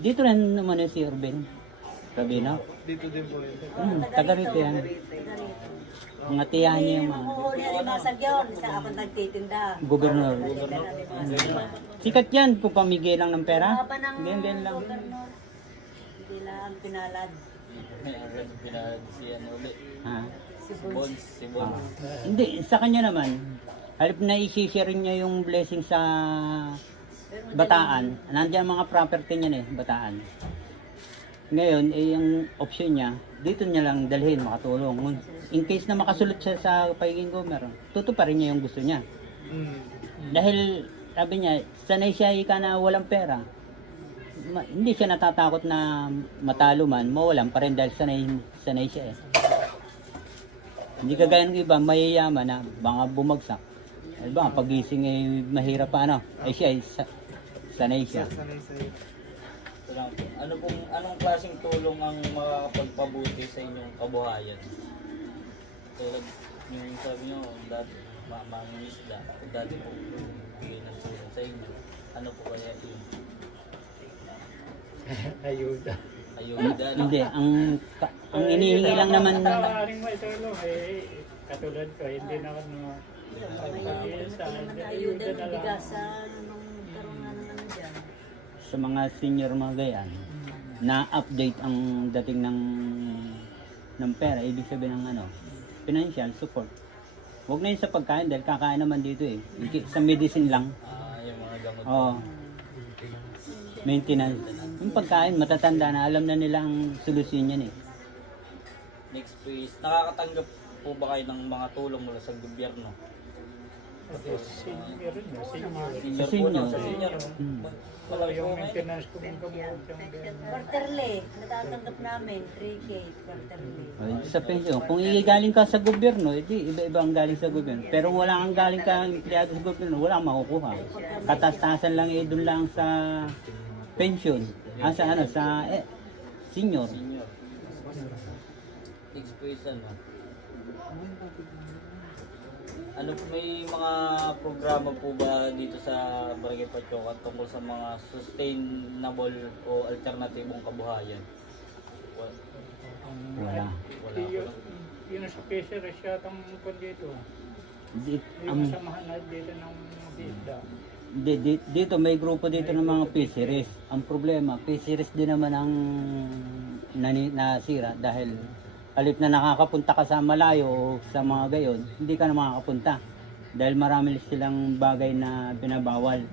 Dito rin naman yung si Orben Rabina. Dito din po yun. Taga rito yan. Mga tiyahan niya yung mga Huli alimasag yun, sa ako nagtitinda. gobernador. Gobernador. Sikat yan kung pamigay lang ng pera. Haba ng Ganyan lang. gobernador. Hindi lang pinalad. May agad si ano ulit. Ha? Si Si Bones. Si Bones. Hindi, sa kanya naman, halip na i-share niya yung blessing sa Pero Bataan. Nandiyan mga property niya eh, Bataan. Ngayon, eh, yung option niya, dito niya lang dalhin, makatulong. In case na makasulot siya sa pagiging governor, tutuparin niya yung gusto niya. Dahil, sabi niya, sanay siya ika na walang pera. Hindi siya natatakot na matalo man, mawalan pa rin dahil sanay siya eh. Hindi kagaya ng iba, mayayaman na baka bumagsak. Ay ba, pagising eh mahirap pa ano. Eh siya, sanay siya. Ito lang po. Anong klaseng tulong ang makakapagpabuti sa inyong kabuhayan? Tulad yung sabi nyo, dati mangingisda, dati po bigay ng tulong sa inyo. Ano po kaya yun? Ayuda. Ayuda, no? Hindi, ang inihingi lang naman, Maaaring may tulong eh. Katulad ko, hindi naman mo. May ayuda ng bigas sa nung karoon na ng ano dyan. sa mga senior mga gayan, na-update ang dating ng pera, ibig sabihin ng ano, financial support. Huwag na yun sa pagkain dahil kakain naman dito eh. Sa medicine lang. Yung mga gamot. Oo. Maintenance. Yung pagkain, matatanda na, alam na nila ang solusyon yan eh. Next po is, nakakatanggap po ba kayo ng mga tulong mula sa gobyerno? Senior rin yun, senior. Senior po senior. no? Sa senior. Hmm. Wala yung maintenance ko ng gamot. yung ganun. Quarterly, natatanggap namin 3K quarterly. Ay, sa pensyon, kung igaling ka sa gobyerno, edi iba-iba ang galing sa gobyerno. Pero wala kang galing ka empleyado sa gobyerno, wala kang makukuha. Katastasan lang eh, doon lang sa pension. Sa ano, sa senior. Senior. Next po is ano? Ano po, may mga programa po ba dito sa Barangay Patyokan tungkol sa mga sustainable o alternatibong kabuhayan? Wala. Wala po. Yun sa fisheries yata ang kung dito. Ang, Yung samahan na dito ng isda. dito may grupo dito ng mga fisheries. Ang problema, fisheries din naman ang nasira dahil alip na nakakapunta ka sa malayo o sa mga gayon, hindi ka na makakapunta. Dahil marami silang bagay na pinabawal.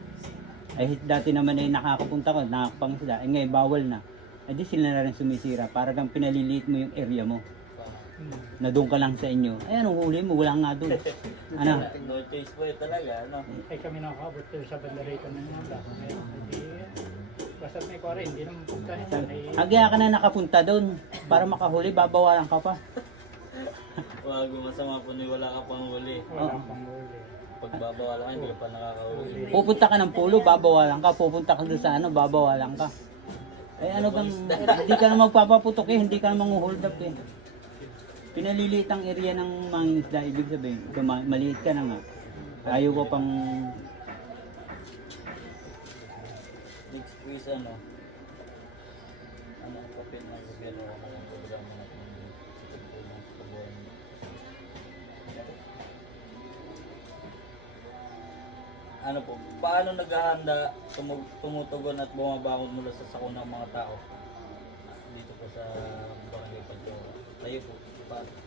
Eh dati naman ay nakakapunta ko, nakakapangisda. Eh ngayon bawal na. Eh di sila na rin sumisira. Para kang pinaliliit mo yung area mo. Na doon ka lang sa inyo. Eh anong huli mo? Wala nga doon. Ano? No choice po talaga, ano? Ay kami nakakabot doon sa bandarita ng mga basta may kwara, hindi naman puntahin yan. Agya ka na nakapunta doon. Para makahuli, babawalan ka pa. Wag masama po ni wala ka pang huli. Wala pang huli. Pag babawala ka, hindi ka pa nakakahuli. Pupunta ka ng pulo, babawalan ka. Pupunta ka doon sa ano, babawalan ka. Eh ano bang, hindi ka na magpapaputok eh, hindi ka na manguhold up eh. Pinaliliit ang area ng mangingisda, ibig sabihin, maliit ka na nga. Ayaw ko pang, Next po is ano? Ano ang papel ng gobyerno o ang programa natin sa pagtulong sa kabuhayan? Ano po, paano naghahanda, tumutugon at bumabangon mula sa sakunang mga tao dito po sa Barangay Patyokan? Tayo po,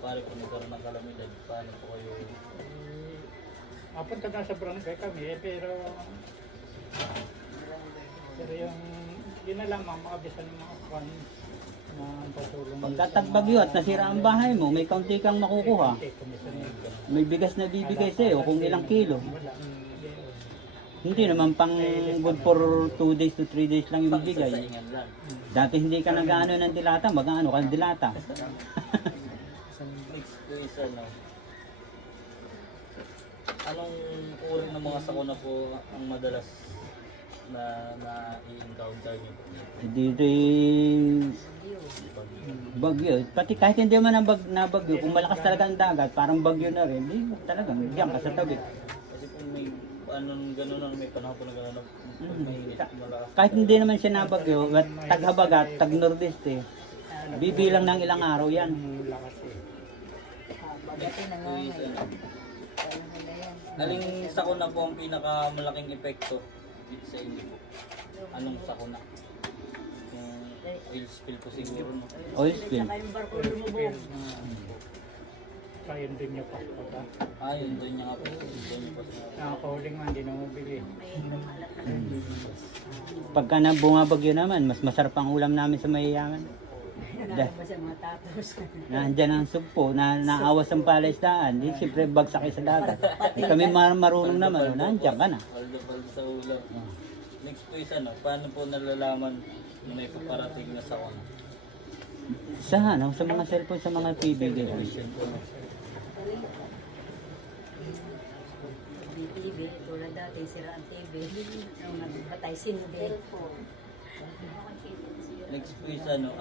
pare po nagkaroon ng kalamidad, paano po kayo? Mapunta na sa barangay kami pero yung yun na lamang makabisan ng mga kwan na patulong. pagkatagbagyo at nasira ang bahay mo, may kaunti kang makukuha. May bigas na bibigay sa'yo kung ilang kilo. Hindi naman pang good for 2 days to 3 days lang yung bibigay. Saingan lang. Dati hindi ka nag-ano ng dilata, mag-ano ka ng dilata. Next po is ano? Anong uri ng mga sakuna po ang madalas na i-encounter niyo po? Dito bagyo. Pati kahit hindi man na bagyo, kung malakas talaga ang dagat, parang bagyo na rin, di talagang diyan ka sa tabi. Kasi kung may anong gano'n na may panahon po na gano'n, may malakas. Kahit hindi naman siya nabagyo, at taghabagat, tag-nordeste, bibilang ng ilang araw yan. Lakas eh. Bagati na nga. Po is ano? Kaya nila yan. Aling sakuna po ang pinakamalaking epekto sa inyo po? Anong sakuna? Yung oil spill po siguro, no? Oil spill. Saka yung barko Oil lumubog. spill na kaya doon niya pa pa. Ah, yun doon niya nga po. Doon niya po sa... Nakakahuling nga, hindi na mabili. May namalat na. Pagka na bumabagyo naman, mas masarap ang ulam namin sa mayayaman. Nalabas ang mga tapos. Nandiyan ang sugpo na naawas ang palaisdaan. Di siyempre bagsak kayo sa dagat. Eh, kami marunong naman, nandiyan ka na. Paldo sa ulam. Next po is ano, paano po nalalaman na may paparating na sakuna? Sa ano, sa mga cellphone, sa mga TV ganyan. May TV, tulad dati, sira ang TV. Nung nagbatay sindi. Next po is ano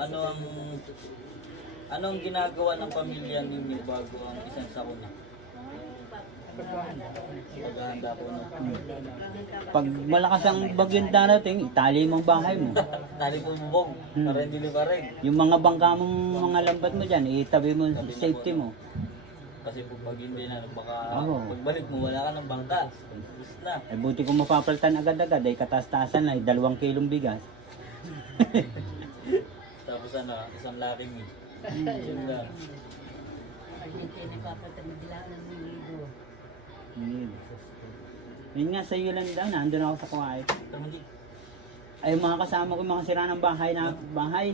ang ginagawa ng pamilya ninyo bago ang isang sakuna? Paghahanda po na. Pag malakas ang bagyong darating, itali mo ang bahay mo. Tali po bubog, para hindi libarin. Yung mga bangka mong mga lambat mo dyan, itabi mo safety mo. Kasi po pag hindi na, baka Oo. pagbalik mo, wala ka ng bangka. Tapos na. Eh buti kung mapapalitan agad-agad, ay kataas-taasan na, 2 kilong bigas. Tapos ano, isang laki meat. Yun lang. Pag hindi nagpapatamid lang ng ligo. Yun nga sa iyo lang daw, nandun ako sa Kuwait. Tamali. Ay mga kasama ko, mga sira ng bahay.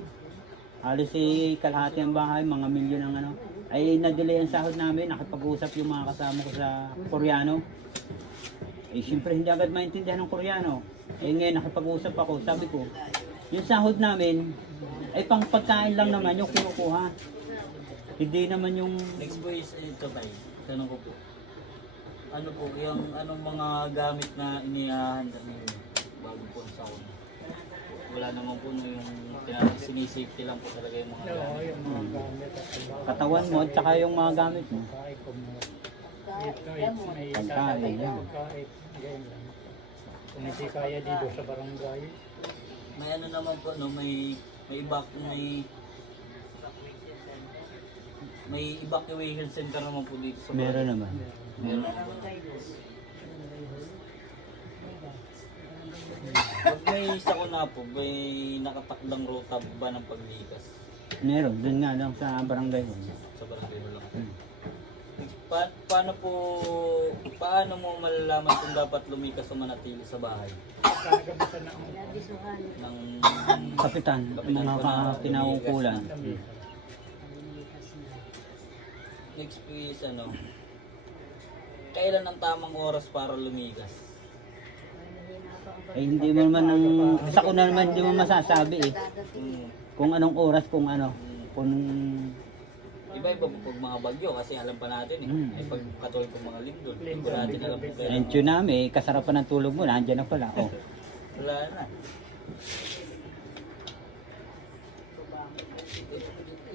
Halos si kalahati ang bahay, mga milyon ang ano. Ay na-delay ang sahod namin, nakipag-usap yung mga kasama ko sa Koreano. Eh siyempre hindi agad maintindihan ng Koreano. Eh ngayon nakipag-usap ako, sabi ko, yung sahod namin, ay pang pagkain lang naman yung kinukuha. Hindi naman yung... Next po is ito tayo. Tanong ko po. Ano po, yung anong mga gamit na inihahanda ninyo bago po sa sakuna? Wala naman po no, yung sinisafety lang po talaga yung mga Oo, gamit. yung mga gamit at iba. Katawan mo at saka yung mga gamit mo. Pagkain ko mo. Ito, may Pagkain, tatay yan. pagkain. Ganyan lang. Kung hindi kaya dito sa barangay, May ano naman po, no, may evacuation center naman po dito sa Meron naman. Meron po. Pag may sakuna po, may nakatakdang ruta ba ng paglikas Meron, dun nga lang sa barangay mo. sa barangay mo lang? Paano mo malalaman kung dapat lumikas o manatili sa bahay? kagabitan na ang Nabisuhan. Ng Kapitan, mga kinaukulan. next po is ano, kailan ang tamang oras para lumigas? Eh hindi mo naman ang sa kuna naman hindi mo masasabi eh. Hmm. Kung anong oras, kung ano, kung Iba-iba po pag mga bagyo kasi alam pa natin eh. Ay pag katulad ng mga lindol, hindi ko natin alam po pero ang tsunami, kasarapan ng tulog mo, nandiyan na pala. Oh. wala na.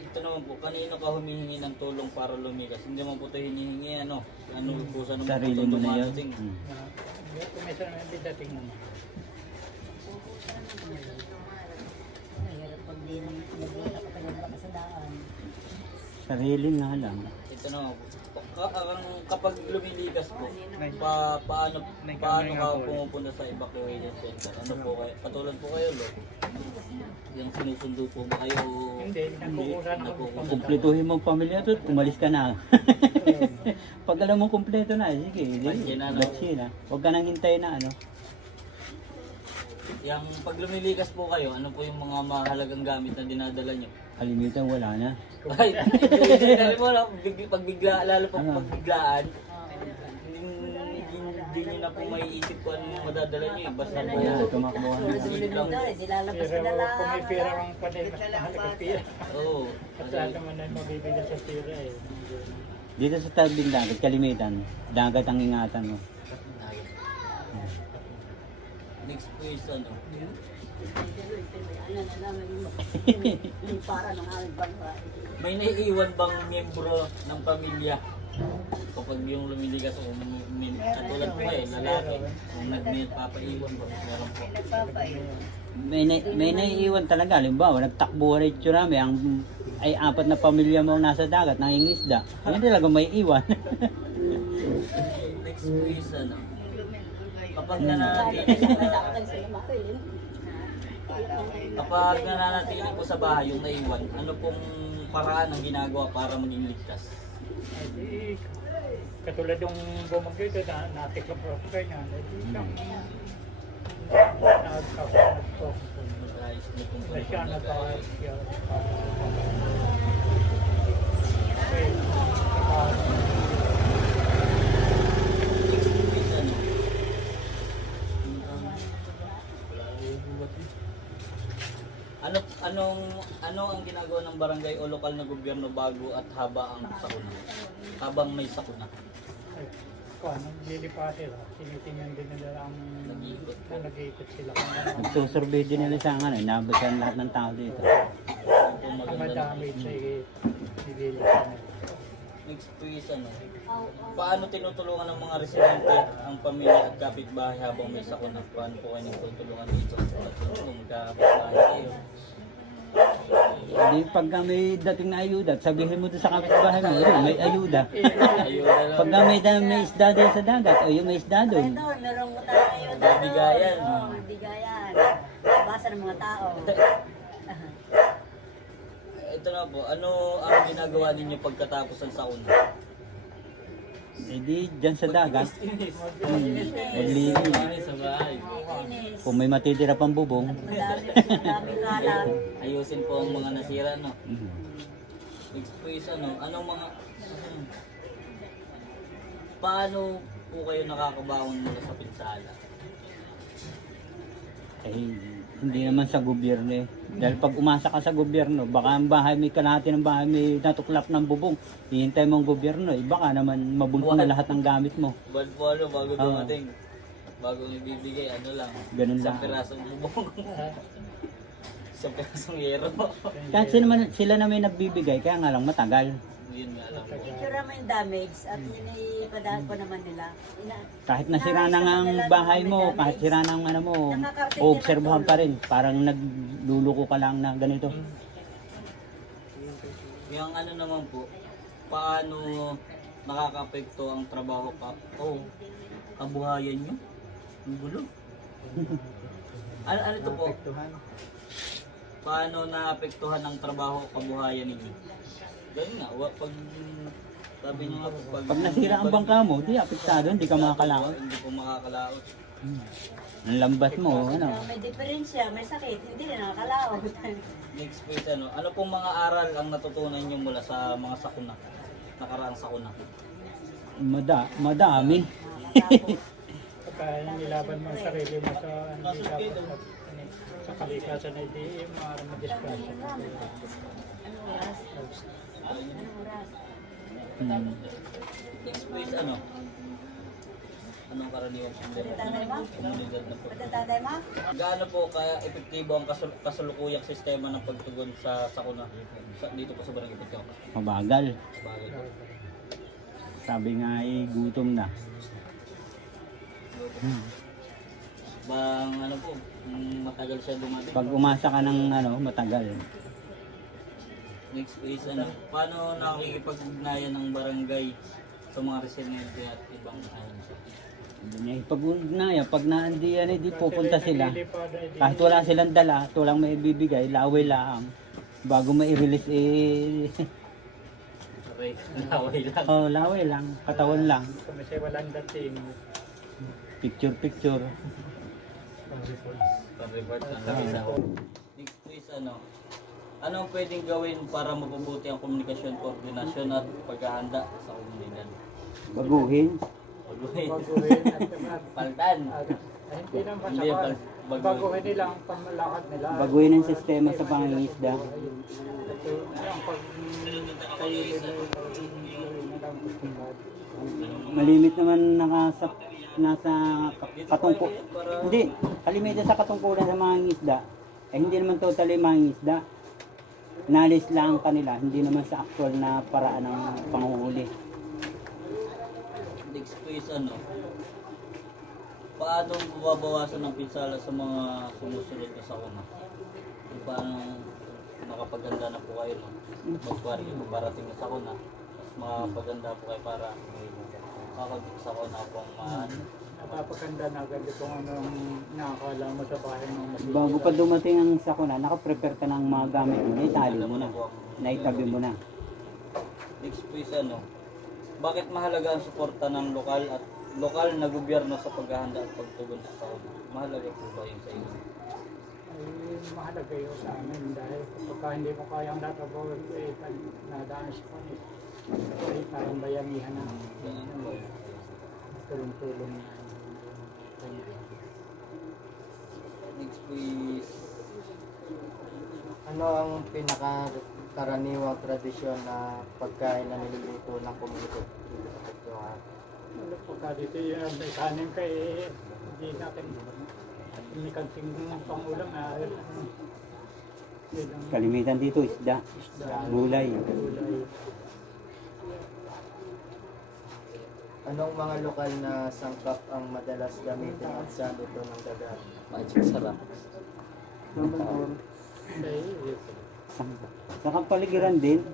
Ito naman po, kanino ka humihingi ng tulong para lumigas? Hindi mo po ito hinihingi ano? Ano po sa naman Sarili mo na yun. dumadating? kumisa na dating naman. Mahirap pag di nagbuta ka pa sa daan. Sarili nga lang. Ito naman po. Kapag lumiligas po, paano ka pumupunta sa evacuation center? Ano po kayo? Katulad po kayo, lo? Yung sinusundo po ba kayo? Hindi, nakukuha naman Nakukuha. po. Kumpletuhin mo ang pamilya to, umalis ka na. Pag alam mo kumpleto na, sige, Batsi na, no? batsi na. Huwag ka nang hintay na ano. Yung pag lumiligas po kayo, ano po yung mga mahalagang gamit na dinadala nyo? Kalimitan, wala na. Ay, dali mo lang, pag bigla, lalo pag Ano? pagbiglaan, hindi nyo na po maiisip kung ano madadala nyo eh. Basta Wala, tumakbo ka na. Sige lang. Nilalabas Pero ka na lang. kung may pera kang panay, mas mahalagang pera. Oo. At lahat naman ay mabibigyan sa pera eh. Dito sa tabing dagat, kalimitan, dagat ang ingatan mo. Next po is ano, Para ng aming bangka. may naiiwan bang miyembro ng pamilya kapag yung lumiligas o katulad po kayo, lalaki, kung nagpapaiwan ba, meron po. May naiiwan talaga, halimbawa, nagtakbo rin tsunami, ay 4 na pamilya mo nasa dagat, nangingisda. Ayun talaga may iwan. Next po is ano, Kapag nananatili, kapag nananatili po sa bahay yung naiwan, ano pong paraan ang ginagawa para maging ligtas? Ay, di, katulad yung bumagyo ito, natiklop ko ganyan. Nagkasunod ko. Guys, may kung Ay, siya guys. nagkakayos. Ano ang ginagawa ng barangay o lokal na gobyerno bago at haba ang sakuna? Habang may sakuna. Naglilipa sila. Tinitingnan din nila ang Nag-iikot. nag-iikot sila. Kung ano Nagsusurvey din nila sa ano, inabasan lahat ng tao dito. Kung ang maganda madami na. sa nililipa nila. Next po is paano tinutulungan ng mga residente ang pamilya at kapitbahay habang may sakuna? Paano po kayo nagtutulungan dito? Kung magkapitbahay kayo. Hindi pagka may dating na ayuda, sabihin mo doon sa kapitbahay mo, "Ayun, may ayuda." Ayun na lang. Pagka may isda din sa dagat, o yung may isda doon. Ito, merong tayo doon. Bigayan. Oo, bigayan. Basa ng mga tao. Ito na po, ano ang ginagawa ninyo pagkatapos ng sakuna? Eh di, dyan sa dagat, maglinis. Sa bahay. Inis. Kung may matitira pang bubong, Madaming kalat. Ayusin po ang mga nasira, no? mhm. Next po is anong mga... Paano po kayo nakakabaon mula sa pinsala? Eh, hindi naman sa gobyerno eh. Dahil pag umasa ka sa gobyerno, baka ang bahay, may kalahati ng bahay may natuklap ng bubong. Hihintay mo ang gobyerno eh. Baka naman mabulto na lahat ng gamit mo. Bad po bago dumating. Bago ibibigay, ano lang. Ganun Isang lang. pirasong bubong. Isang pirasong yero. Kahit sila na may nagbibigay, kaya nga lang matagal. Yun nga lang po. Picture naman yung damage at yun ay padaan ko naman nila. Kahit nasira na nga ang bahay mo, kahit sira na ang ano mo, obserbahan pa rin. Parang nagluluko ka lang na ganito. Yung ano naman po, paano nakaka-apekto ang trabaho kabuhayan nyo? Ang gulo. ano ito po? Paano naapektuhan ang trabaho kabuhayan ninyo? Ganun nga, pag sabi niyo nga po, Pag nasira ang bangka mo, di apektado, hindi ka makakalaot. Hindi po makakalaot. Ang lambat mo, ano. May diferensya, may sakit, hindi na nakakalaot. Next please, ano pong mga aral ang natutunan niyo mula sa mga sakuna? Nakaraang sakuna? Madami. Pagka nilaban mo ang sarili mo sa hindi dapat sa kalikasan ay di maaari madisgrasya. Anong oras? Anong oras? Next please, anong karaniwang Pagkatatay mo? komunidad na po? Pagkatatay mo? Gaano po kaya epektibo ang kasalukuyang sistema ng pagtugon sa sakuna dito po sa Barangay Pagkaw? Mabagal. Bagay po. Sabi nga ay gutom na. Bang matagal siya dumating. Pag umasa ka ng matagal. Next is paano nakikipag-ugnayan ng barangay sa mga residente at ibang Pag naandiyan di pupunta sila. Kahit wala silang dala, tulang may bibigay, laway lang. Bago mai-release Laway lang. laway lang, katawan lang. Kung may walang dating, Picture. Pag-report lang kami sa next is ano ang pwedeng gawin para mapabuti ang komunikasyon, koordinasyon at paghahanda sa komunidad? Baguhin. Baguhin. baguhin at Paltan. hindi naman Hindi, sa baguhin. baguhin nila ang pamalakad nila. Baguhin ang sistema sa pangingisda. Ito, ang pag-kailin Malimit naman nasa katungko. Hindi, kalimitan sa katungkulan sa mga isda. Hindi naman totally mga isda. Nalis lang kanila, hindi naman sa actual na paraan ng panguhuli. Next is paano mababawasan ng pinsala sa mga sumusunod na sakuna? Paano makapaganda na po kayo magkwari kung parating na sakuna, mas makapaganda po kayo para makapag sakuna po ang napapaganda na agad kung anong nakakala mo sa bahay ng masisira. Bago pa dumating ang sakuna, naka-prepare ka ng mga gamit mo, naitali mo na, naitabi mo na. Next po is ano, bakit mahalaga ang suporta ng lokal na gobyerno sa paghahanda at pagtugon sa sakuna? Mahalaga po ba yun sa inyo? Ay, mahalaga yun sa amin dahil kapag hindi mo kayang natabawan, nadaan sa panis. Ay, parang bayanihan na. Tulong-tulong na. Next po is Ano ang pinakakaraniwang tradisyon na pagkain na niluluto ng komunidad? Ano pagka dito yung may kanin kay hindi natin may kansing pangulang Kalimitan dito, isda, gulay. Anong mga lokal na sangkap ang madalas gamitin at saan ito ng dagat? sarap. Sa kapaligiran din,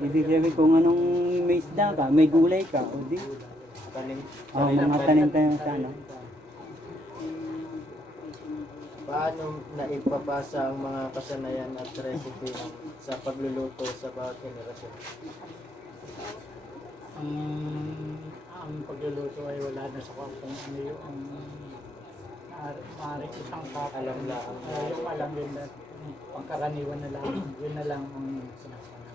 ibig sabihin kung anong may isda ka, may gulay ka, o di. Mga tanim-tanim sa ano. Paano naipapasa ang mga kasanayan at recipe sa pagluluto sa bawat henerasyon? Ang pagluluto ay wala na sa kung ano yung maaaring isang Alam lang. yung alam yun na pangkaraniwan na lang, yun na lang ang sinasabi.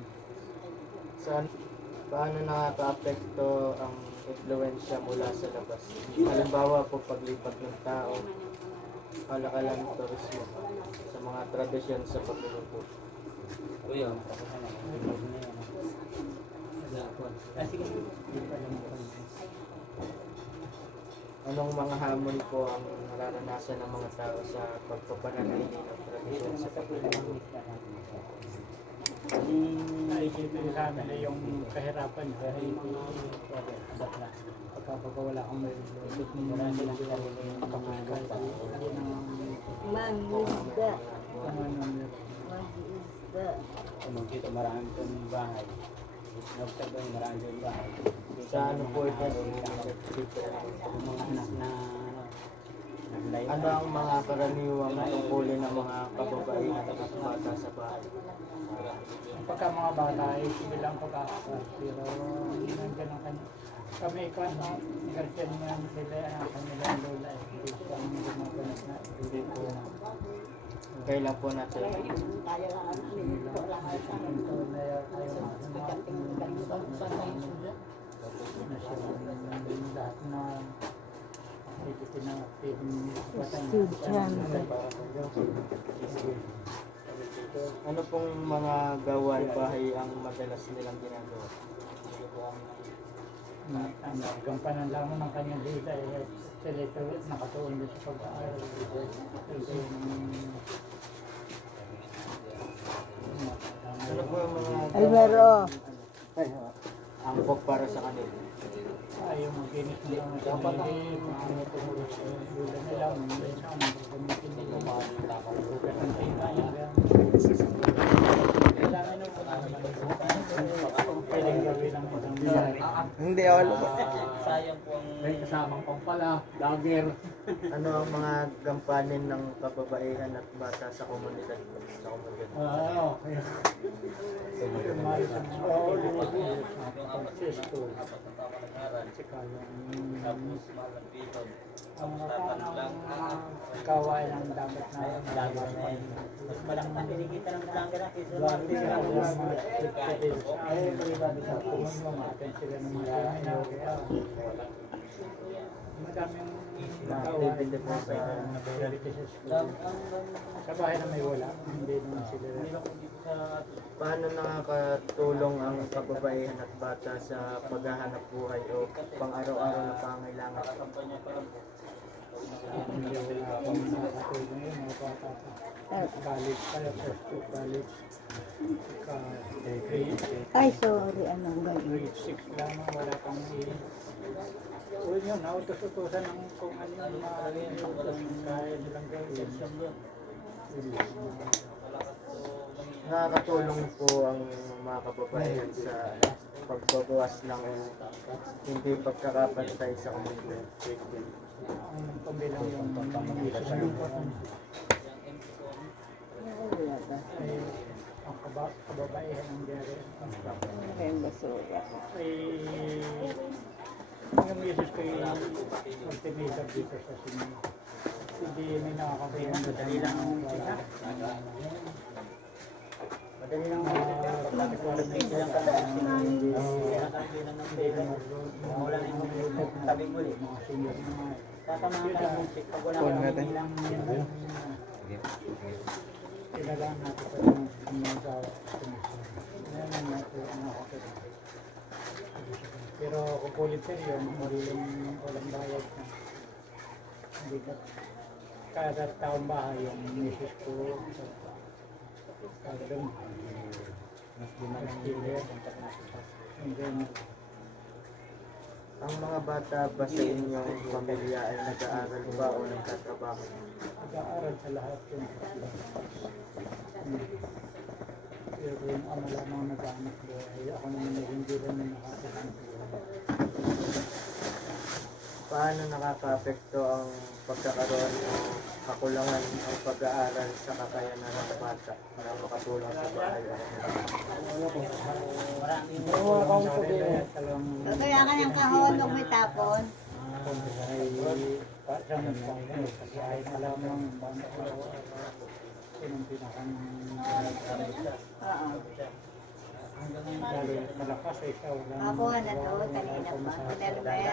Paano nakaka-apekto ang influensya mula sa labas? Halimbawa po paglipat ng tao, kalakalan turismo sa mga tradisyon sa pagluluto. Kuya, Anong mga hamon po ang nararanasan ng mga tao sa pagpapanatili ng tradisyon sa pagluluto? Naisipin sa amin ay yung kahirapan dahil pagka wala kang may lutot mo wala silang kapagkal yun ang Mangisda. ano Mangisda. Kung dito marami itong bahay. Nagsabi marami itong bahay. Sa ano po ito? Yung mga anak na naglayo. Ano ang mga karaniwang tungkulin ng mga kababaihan at bata sa bahay? pagka mga bata ay bilang pag-aaral pero nandiyan ang kami ko ano garden yan sila ang kanilang lola hindi ko ang gumaganap na hindi ko na Kailan po natin ano pong mga gawain bahay ang madalas nilang ginagawa? ang gampanan lang ng kanyang dita ay sila ito nakatuon din sa pag-aaral Ano po ang mga Alvaro. angkop para sa kanila? ayaw maginis na lang sa pamilya mga tumulong sa lula nila mga isa mga gamitin nila mga lugar ng tingnan kailangan nyo pwedeng gawin ang isang lugar Hindi, wala. sayang po ang may kasamang pampala, lager Ano ang mga gampanin ng kababaihan at bata sa komunidad? ano umayos ang Francisco apat na tama nag-aral. saka yung Tapos malang dito. ang kawain ang dapat na Mas malaki pa tinikita ng planga na piso Lagi na lang yung mga activities. Ay, privado sa kumamaten sila ng mga ano. Madaming Activity po sa reality sa school. Sa bahay na may wala, hindi naman sila. Paano nakakatulong ang kababaihan at bata sa paghahanap buhay o pang-araw-araw na pangailangan? Hindi wala akong nakatulong yun, mga bata pa. College kaya, first to college. Ay, sorry. Anong ganyan? Grade 6 lamang, wala pang uy yun, nautos-utosan ng kung ano yung maaaring kaya nilang gawin. Nakakatulong po ang mga kababaihan sa pagbabawas ng hindi pagkakapantay sa komunidad. Ang pambilang yung pamamagitan sa ay ang kababaihan ng dere. Yung basura. Ay yung misis ko yung ultimatum dito sa sinyo. Hindi may nakakabiyang madali lang ang madali lang tabi mo rin mga senior na mga tatamahan ka lang ng check pag wala kang lang kailangan natin pa yung mga ngayon natin ang nakakita. Pero kung kulit sa iyo, walang bayad na. Hindi ka kada taong bahay yung misis ko kada doon. Mas dinala and then Ang mga bata ba sa inyong pamilya ay nag-aaral ba o nagtatrabaho? nag-aaral sa lahat yun. Pero yung ama lamang nag-anak buhay, ako naman hindi rin nakakasang buhay. Paano nakaka-apekto ang pagkakaroon o kakulangan ng pag-aaral sa kakayanan ng bata na makatulong sa bahay? Kaya ka ng kahon, huwag may tapon. Ay malamang yung pinakang Oo. lalo yung malakas ay siya wala Ako na to, kanina pa. Pinelmet.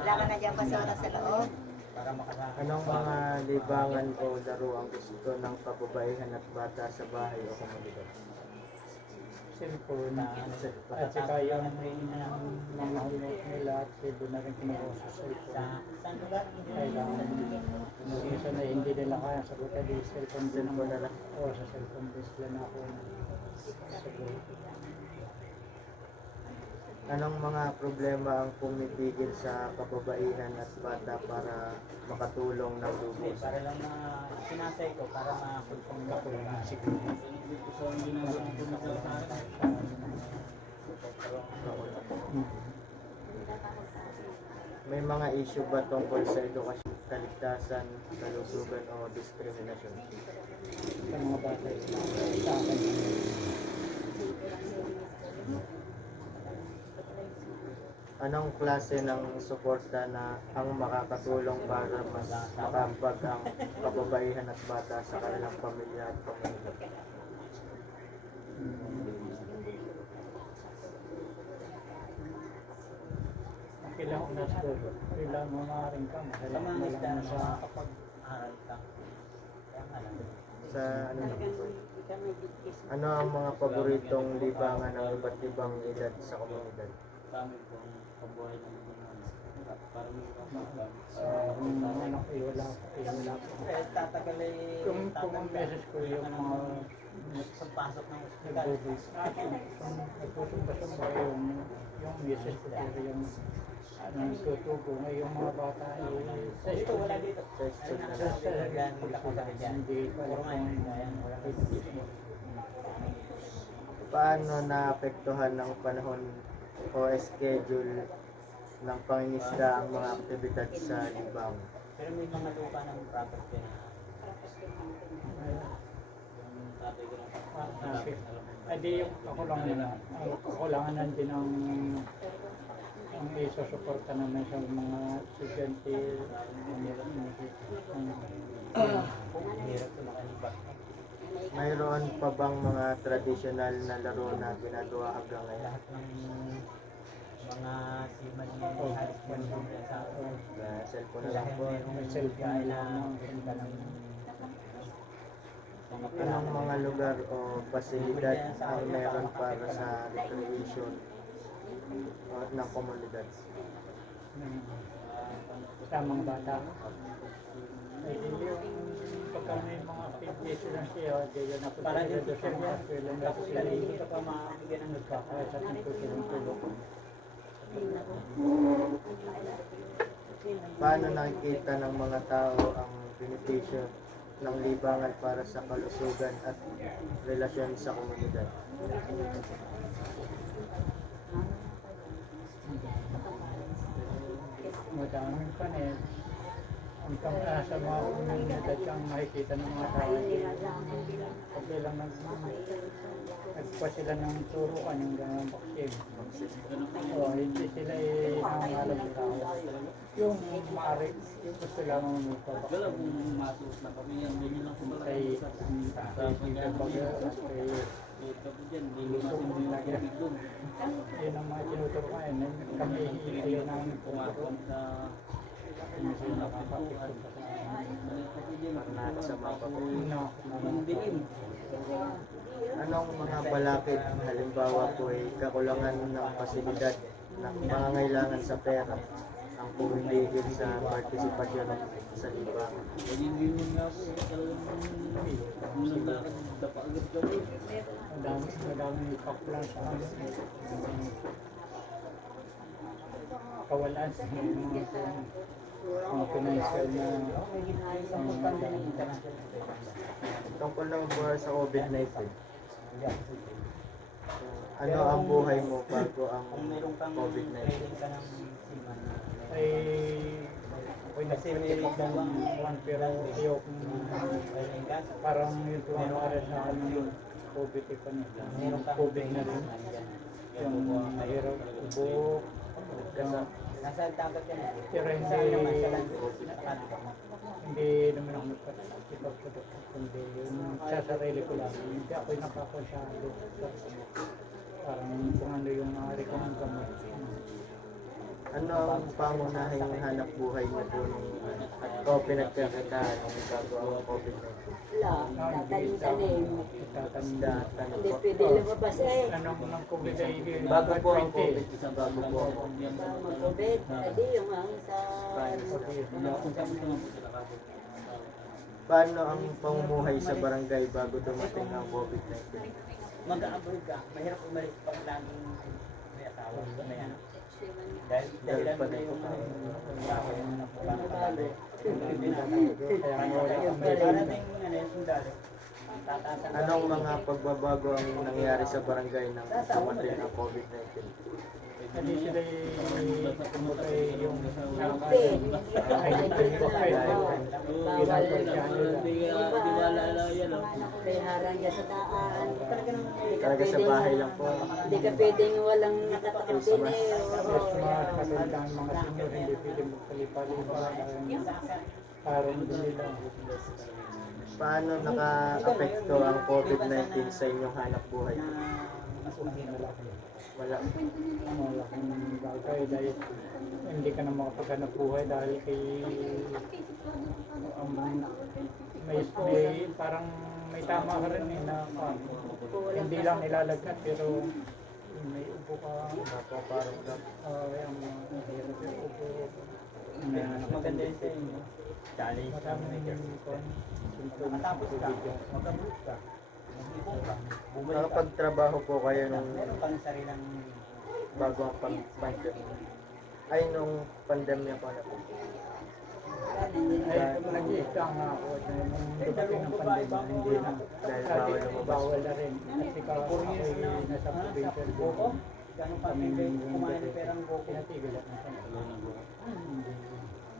Wala ka na dyan basura sa loob. Anong mga libangan o laro ang gusto ng kababaihan at bata sa bahay o komunidad? cellphone at saka yung mga hulot nila at doon na rin kinuha sa cellphone. Kailangan minsan na hindi nila kaya sagutan di cellphone din na lang o sa cellphone din sila na ako sagot. Anong mga problema ang pumipigil sa kababaihan at bata para makatulong ng lubos? Para lang na sinasay ko, para makulpong Ako lang na siguro. May mga issue ba tungkol sa edukasyon, kaligtasan, kalusugan o diskriminasyon? Sa mga bata sa akin. Anong klase ng suporta na ang makakatulong para mas makambag ang kababaihan at bata sa kanilang pamilya at komunidad? Kailangan na school. Kailangan mo maaaring ka. sa Kailangan mga mo isda lang na sa kapag-aral ka. Kaya nga lang. Sa ano ang mga paboritong libangan ng iba't ibang edad sa komunidad? Kami po ang pabuhay ng mga para makakapag mga anak ko, wala pa. Tatagal ay Kung ang message ko yung mga pasok ng ospital. nagpusumba-sumba yung message ko pero yung tutubo yung mga bata ay sa Dito, wala dito. Sa school na Sa lang. yan, wala ka ba dyan? hindi pa Puro nga yun, yan, wala ka dito. Paano naapektuhan ng panahon o schedule ng pangingisda ang mga aktibidad sa libang? Pero may mga lupa ng property na yung tatay ko ng Okay. Adi yung kakulangan din ang isusuporta namin sa mga estudyante hirap sa makalibak. Mayroon pa bang mga tradisyonal na laro na ginagawa hanggang ngayon? Lahat ng mga siman niya halos po sa Cellphone na lang po. cellphone lang. Anong mga lugar o pasilidad ang meron para sa recreation ng komunidad? Sa mga bata. Ay di yung pagka may mga activities lang siya, di yun ako Para din sa mga eskwela na tapos sila hindi ka pa mabigyan ng kaya sa tulong. Paano nakikita ng mga tao ang benepisyo ng libangan para sa kalusugan at relasyon sa komunidad? madaming panis. Ang sa mga komunidad ang makikita ng mga tao. Pag ilang nagpa sila ng turukan yung gano'ng baksin. O, hindi sila nangangalam ng tao. Yung maaari, yung gusto lamang magpapaksin. Wala kung masuot na kami yan, ganyan lang kumbaga. Kay pagbaga, kay Tapos dyan, hindi natin yung tubig doon. yun ang mga tinuturuan. Kami ayaw namin Pumakon sa nakakapikot. Nakasama pa po. No, ang dilim. Anong mga balakid, halimbawa po ay kakulangan ng pasilidad na pangangailangan sa pera ang pumipigil sa partisipasyon sa libangan? Ganyan din yun nga po. Kung naglakad, dapa agad kami. madaming ipaklan sa amin. Kawalan sa mga financial na Tungkol lang po sa COVID-19, ano ang buhay mo bago ang Kung meron kang COVID-19? training ka ng seaman na ay ako'y nagsisilip ng buwan pero ayoko parang yung tumawaran sa akin yung COVID COVID na rin yung mahirap ubo nasa tagat yan. pero hindi naman ako magpapagpatok kundi yung sa sarili ko lang hindi ako'y nakakonsyado parang kung ano yung maaari ko ng gamot. Ano ang pangunahing hanap buhay mo po o pinagkakataan ng bago ang COVID-19? Wala, tatanim-tanim. Tatanda. Hindi pwede lumabas eh. Anong ng COVID ay Bago po ang COVID, isang bago po ang COVID. Mag-COVID, edi yung ang sa... Paano ang pamumuhay sa barangay bago dumating ang COVID-19? Mag-a-abroad ka, mahirap umalis pag laging may asawa, may anak. Dahil Dahil pa din po Anong mga pagbabago ang nangyari sa barangay nang dumating ang COVID-19? Hindi sila yung Pin. Kaya harang dyan sa daan. Talaga sa bahay lang po. Hindi ka pwedeng walang nakatakal din eh. mga katandang mga senior hindi pwede magpalipalipa parang hindi lang. Paano naka-apekto ang COVID-19 sa inyong hanap buhay? Wala. Malaking bagay dahil hindi ka na makapaghanap buhay dahil kay may parang may tama ka rin eh, na hindi lang nilalagnat pero may ubo ka Napaparamdam. yung hirap yung ubo Maganda yun sa inyo. Dali sa maraming symptoms matapos ka, COVID. mag-abroad ka, mag-ibon ka, bumalik ka. Nakapagtrabaho po kayo nung Meron kang sarilang bago ang pandemya. Ay, nung pandemya pa na po. Ay, nag-iisa nga ako nung dumating ng pandemya, hindi na. Dahil Dati bawal lumabas. bawal na rin. Kasi ako'y nasa provincial Boko, buko. gano'ng pag-ibig, kumain ng perang boko. Pinatigil ako.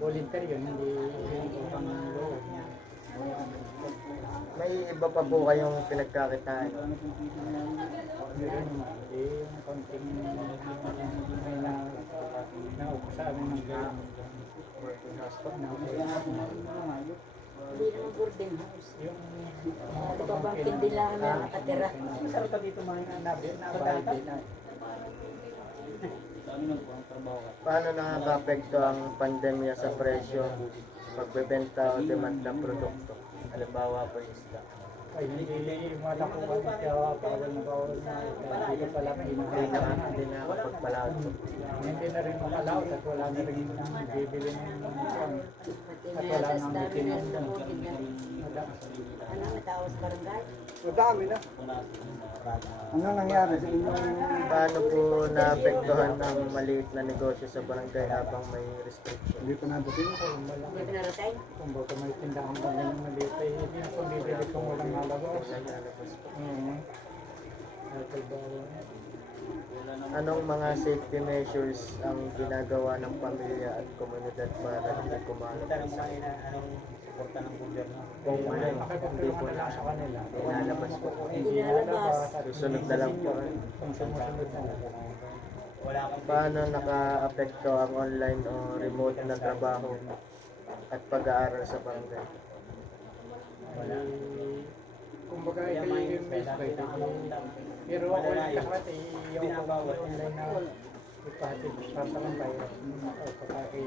Voluntary yun, hindi pang loob. May iba pa po kayong pinagkakitaan. Yun naman, yung konting may naupo sa amin ng gano'n. Hindi naman boarding house. Yung Ano ba bang hindi lang na nakatira? masarap ka dito mga nabahay din. Sa amin ang trabaho ka. Paano nakaka-apekto ang pandemya sa presyo, pagbebenta o demand ng produkto? Halimbawa po yung isda. Ay, hindi malakukan siya, bawal na hindi ka pala Hindi nakakapagpalaot. Hindi na rin makalaot at wala na rin bibili ng kwan. At wala nang bitin ng Ano, may tao sa barangay? Madami na. Ano nangyari sa inyo? Paano po naapektuhan ang maliit na negosyo sa barangay habang may restriction? Hindi pa nabutin. Hindi pinarating? Kung baka may tindahan pa ng maliit ay hindi na kung bibili kung walang malabas. At bawal. Anong mga safety measures ang ginagawa ng pamilya at komunidad para hindi kumalat ang sakit? Kung hindi po na sa kanila. ilalabas po, Hindi nalabas. susunod na lang po. Kung sumusunod na lang. Paano naka-apekto ang online o remote na trabaho at pag-aaral sa barangay? Kumbaga ito yung best by pero ako nagkakati yung online na ipahatid sa barangay pagkaki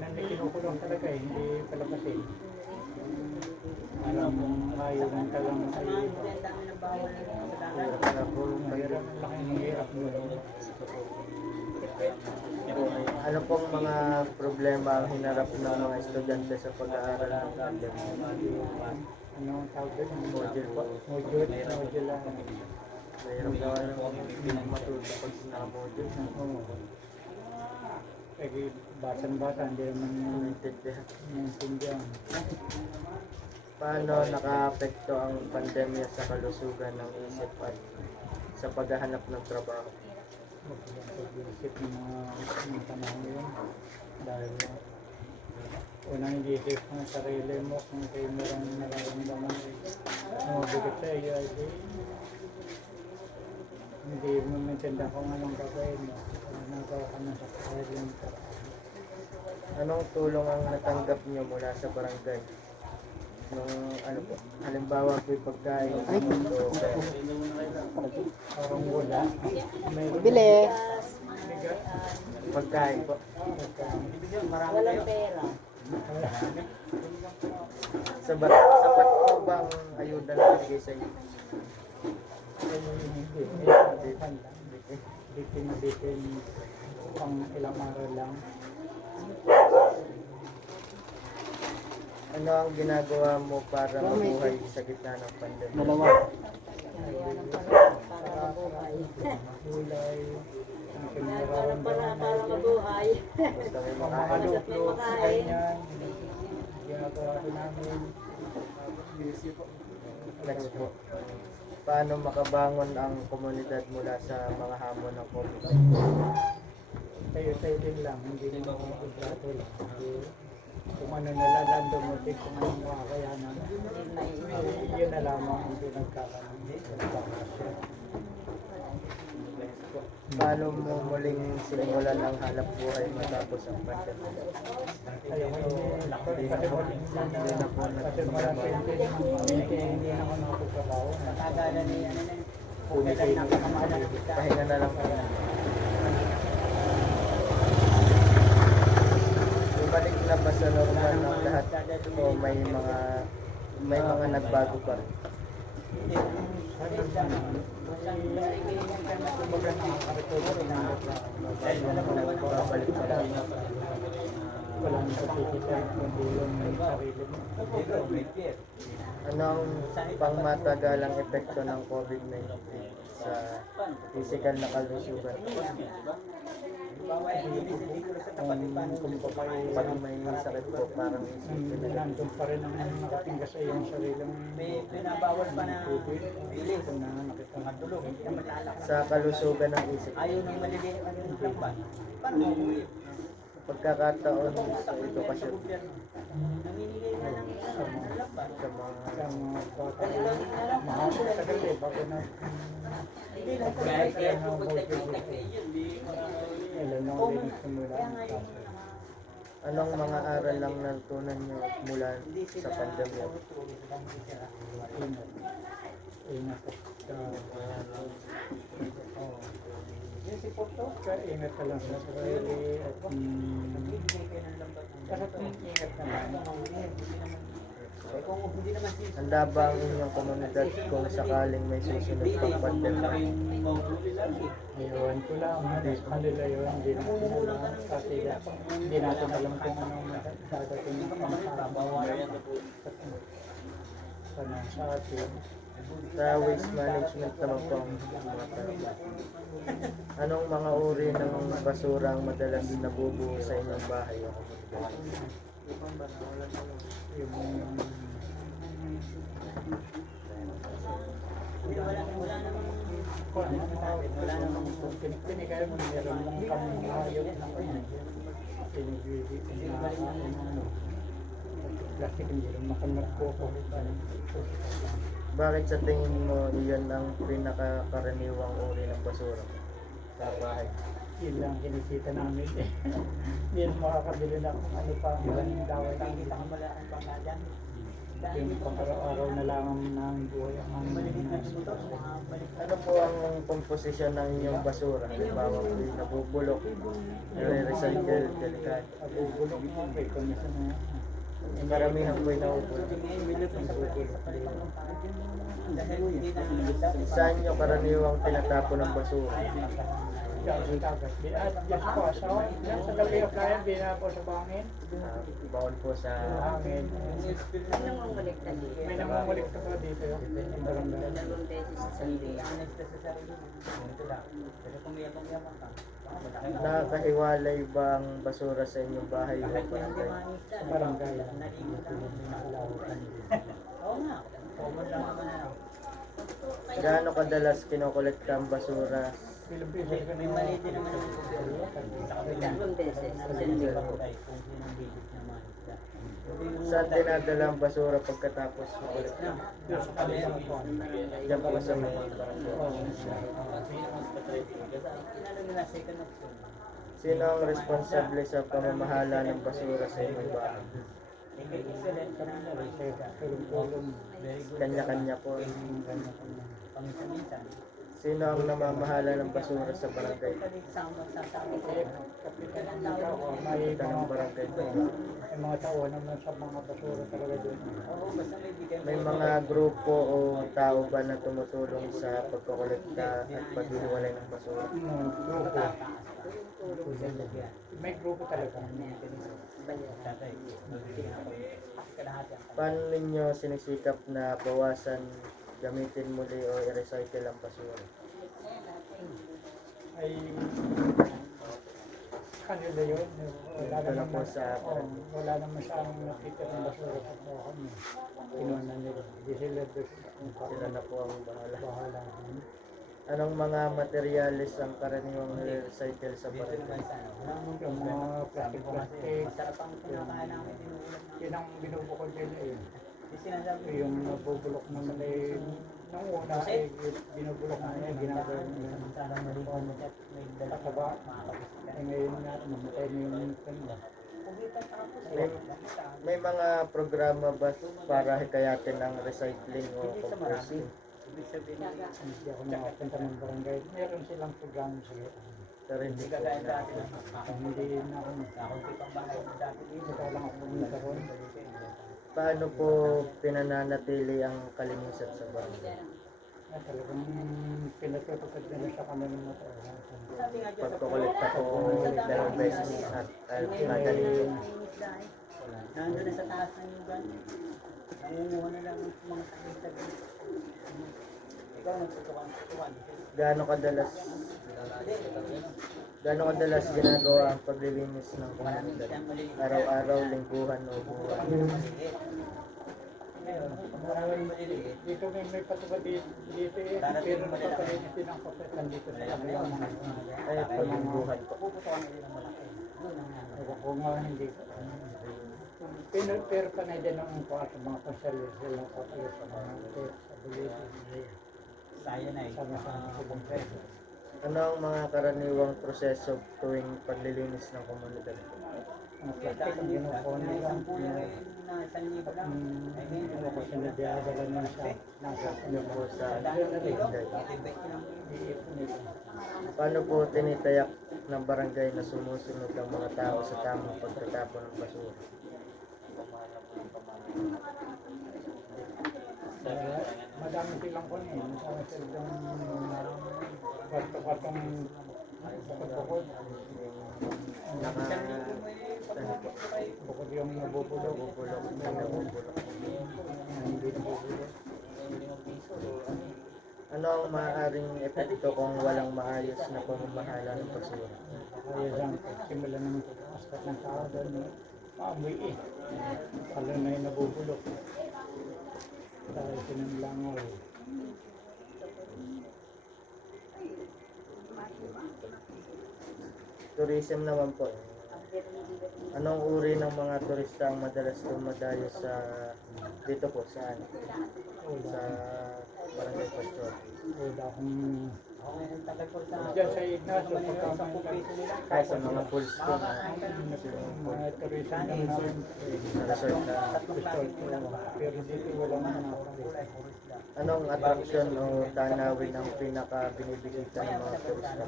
nang kinukulong talaga hindi palabasin. Alam mong ayaw ka lang sa iyo. Hirap na po kayo. Mahirap, laking hirap mo. Ano pong mga problema ang hinarap ng mga estudyante sa pag-aaral ng pandemya? Ano ang tawag doon? Module po. Module lang. Mahirap na matuto pag naka-module. Oo. Kaya basan-basa, hindi naman Naintindihan. naiintindihan. Paano naka-apekto ang pandemya sa kalusugan ng isip at sa paghahanap ng trabaho? Pag-iisip ng mga panahon yun. Dahil unang hindi-isip mo sa sarili mo kung kayo merong nararamdaman na mabigat sa iyo ay hindi mo maintindihan kung anong gagawin mo. Nagawa ka na sa sarili mo. Anong tulong ang natanggap niyo mula sa barangay? Nung ano po, halimbawa po yung pagkain, o Parang wala. Bili. pagkain po. Walang pera. Sapat po bang ayuda na binigay sa inyo? Bitin pang ilang araw lang. Ano ang ginagawa mo para mabuhay sa gitna ng pandemya? Para mabuhay. Gulay, ang Para pinararamdaman mabuhay. Basta may mga makain. luklok, ganyan. Ginagawa ko namin. Next po. Paano makabangon ang komunidad mula sa mga hamon ng COVID? Tayo din lang, hindi naman kontrato lang. Kung ano nalang dumating, kung anong makakayanan, yun na lamang ang pinagkakaroon. Paano mo muling sinimulan ang hanap buhay matapos ang pandemya? Ayaw ko hindi na po kasi mga hindi na ako nakapagtrabaho. Natagalan ni ano na Pahinga na lang po. Bumalik na ba sa normal ng lahat o may mga nagbago pa rin? kumbaga nakaka-recover na Babalik pa rin. walang pagkikita kundi yung sarili mo. Ano ang pangmatagalang epekto ng COVID-19 sa physical na kalusugan? Kung papay Pag may sakit po, parang isipin na lang. nandun pa rin ang nakatingga sa iyong sariling Pinabawal pa na bili kung na nakita nga tulog. Sa kalusugan ng isip, Ayaw nang maliliit ano yung lambat. Paano mo umuwi? pagkakataon sa edukasyon, Namimigay na lang ng lambat. sa mga Sa mga bata mahapon tagal bago na Hindi lang po. kaya na ilan na ulit nagsimula ang klase. anong mga aral lang natutunan nyo mula sa pandemya? Ingat. Ingat at ingat ka lang sa sarili at dapat ingat ka lang. Handa ba ang inyong komunidad kung sakaling may susunod pang pandemya? Ayawan ko lang, sa kanila yun, hindi natin alam. Kasi hindi natin alam kung anong dadating ang sa atin. Sa waste management naman po ang mga tanong. Anong mga uri ng basura ang madalas nabubuo sa inyong bahay o komunidad? Yung Wala namang Kung ano, wala namang pinik-pinik kayo, meron lang kami hayop na kanya. Pinibibigyan na ano. Plastic hindi rin makamagkoko. Bakit sa tingin mo iyan ang pinakakaraniwang uri ng basura sa bahay? Yun lang kinikita namin eh. Hindi rin makakabili na kung ano pa ang daway lang kita. Yung pang-araw-araw na lang ang buhay ang Ano po ang komposisyon ng inyong basura? Halimbawa po yung nabubulok, nire-recycle, delikado. nabubulok mo, may komisyon na yan. Karamihan po yung nabubulok. Saan nyo karaniwang tinatapon ng basura? Dagat. At just po, so, yan sa gabi of lion, bina po sa bangin. Bawal po sa Hangin. Anong mumulikta dito? May namumulik ka po dito. Yung barangay. Dalawang beses sa hindi. Nakakahiwalay ba ang basura sa inyong bahay o barangay? Sa barangay. Oo nga. Gaano kadalas kinokolekta ang basura? May mali din naman Dalawang beses. Saan dinadala ang basura pagkatapos makolekta? Diyan po sa may Sino ang responsable sa pamamahala ng basura sa inyong bahay? Kanya-kanya po. Sino ang namamahala ng basura sa barangay? May Ika ng barangay po. mga tao naman sa mga basura talaga doon. May mga grupo o tao ba na tumutulong sa pagkokolekta at paghihiwalay ng basura? Grupo. May grupo talaga. Paano ninyo sinisikap na bawasan, gamitin muli o i-recycle ang basura? Ay kanila yun. Wala Ito na po naman sa wala naman sa aming nakita ng basura sa kami. Kinuha na nila. Hindi sila doon. Sila na po ang bahala. Bahala. Anong mga materyales ang karaniwang recycle sa barangay? Yung mga plastic. Yun ang binubukod nila yun. Yung nabubulok naman eh, nung una ay binubulok na niya, ginagawa nila. Tataba. Eh ngayon na, namatay na yung kanila. May mga programa ba para hikayatin ang recycling o composting? Hindi ako nakapunta ng barangay. Meron silang programa sila. Pero hindi po na. Hindi na ako nagkaka lang ako pumunta ron. Paano po pinananatili ang kalinisan sa barangay? Talagang pinatutupad nila sa kanilang mga tao. Pagkokolekta po 2 beses at kada linggo. Nandun na sa taas ng yugan. Nangunguha na lang ng mga tabi-tabi. Ikaw nagtutukan. Gaano kadalas ginagawa ang paglilinis ng komunidad? Araw-araw, lingguhan o buwan? Dito may patubad dito eh. Pero napapalinis din ang kapetan dito sa kabila. Ay, paglingguhan po. Kung nga hindi ko. Pero panay din ang mga konservers sila papalit sa mga sa bulito. Sama-sama sa bangkay. Ano ang mga karaniwang proseso tuwing paglilinis ng komunidad? Mga plastic ang ginukuha nila. Ano ko sinadiyadala nila siya. Yung po sa barangay. Iipon nila. Paano po tinitayak ng barangay na sumusunod ang mga tao sa tamang pagtatapon ng basura? Madami silang kung eh. Masama silang kwarto-kwartong bukod-bukod. Naka, ano po? Bukod yung nabubulog. May nabubulok. Hindi nabubulog. Ano ang maaaring epekto kung walang maayos na pamamahala ng basura? Kaya dyan, simula naman sa askat ng tao doon, maamoy eh. Palo na yung nabubulok. Dahil sinanglangaw. tourism naman po. Anong uri ng mga turista ang madalas dumadayo sa dito po saan? Sa Barangay Pastor. Wala akong... Diyan sa Ignacio, pagkakamay Kaya sa mga pools po na mga tourism lang namin. sa resort na Resort, pero dito wala naman ako. anong attraction o tanawin ang pinaka binibisita ng mga turista?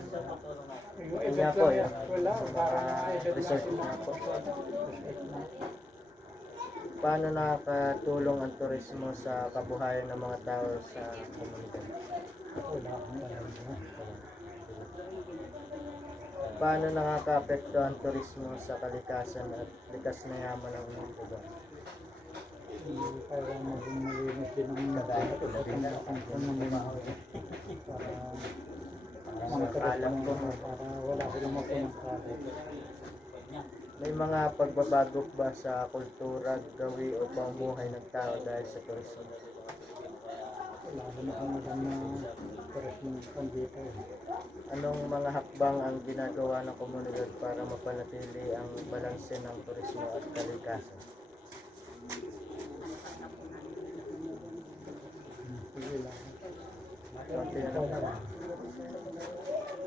Yung Yun nga po, yung wala, sa parang mga resort na po. Paano nakakatulong ang turismo sa kabuhayan ng mga tao sa komunidad? Wala akong alam. Paano nakakaapekto ang turismo sa kalikasan at likas na yaman ng lugar? Para maging malinis din ang Alam ko, para wala ko lang mapunta. may mga pagbabago ba sa kultura, gawi o pamumuhay ng tao dahil sa turismo? Wala ko na kung alam na tourism dito. Anong mga hakbang ang ginagawa ng komunidad para mapanatili ang balanse ng turismo at kalikasan? Sige lang. Konti na lang.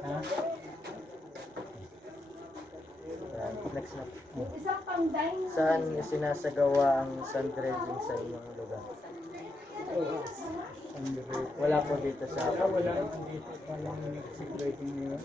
Ha? Next na. Saan sinasagawa ang sundreding sa inyong lugar? Wala po dito sa Wala dito. Walang secreting niyo.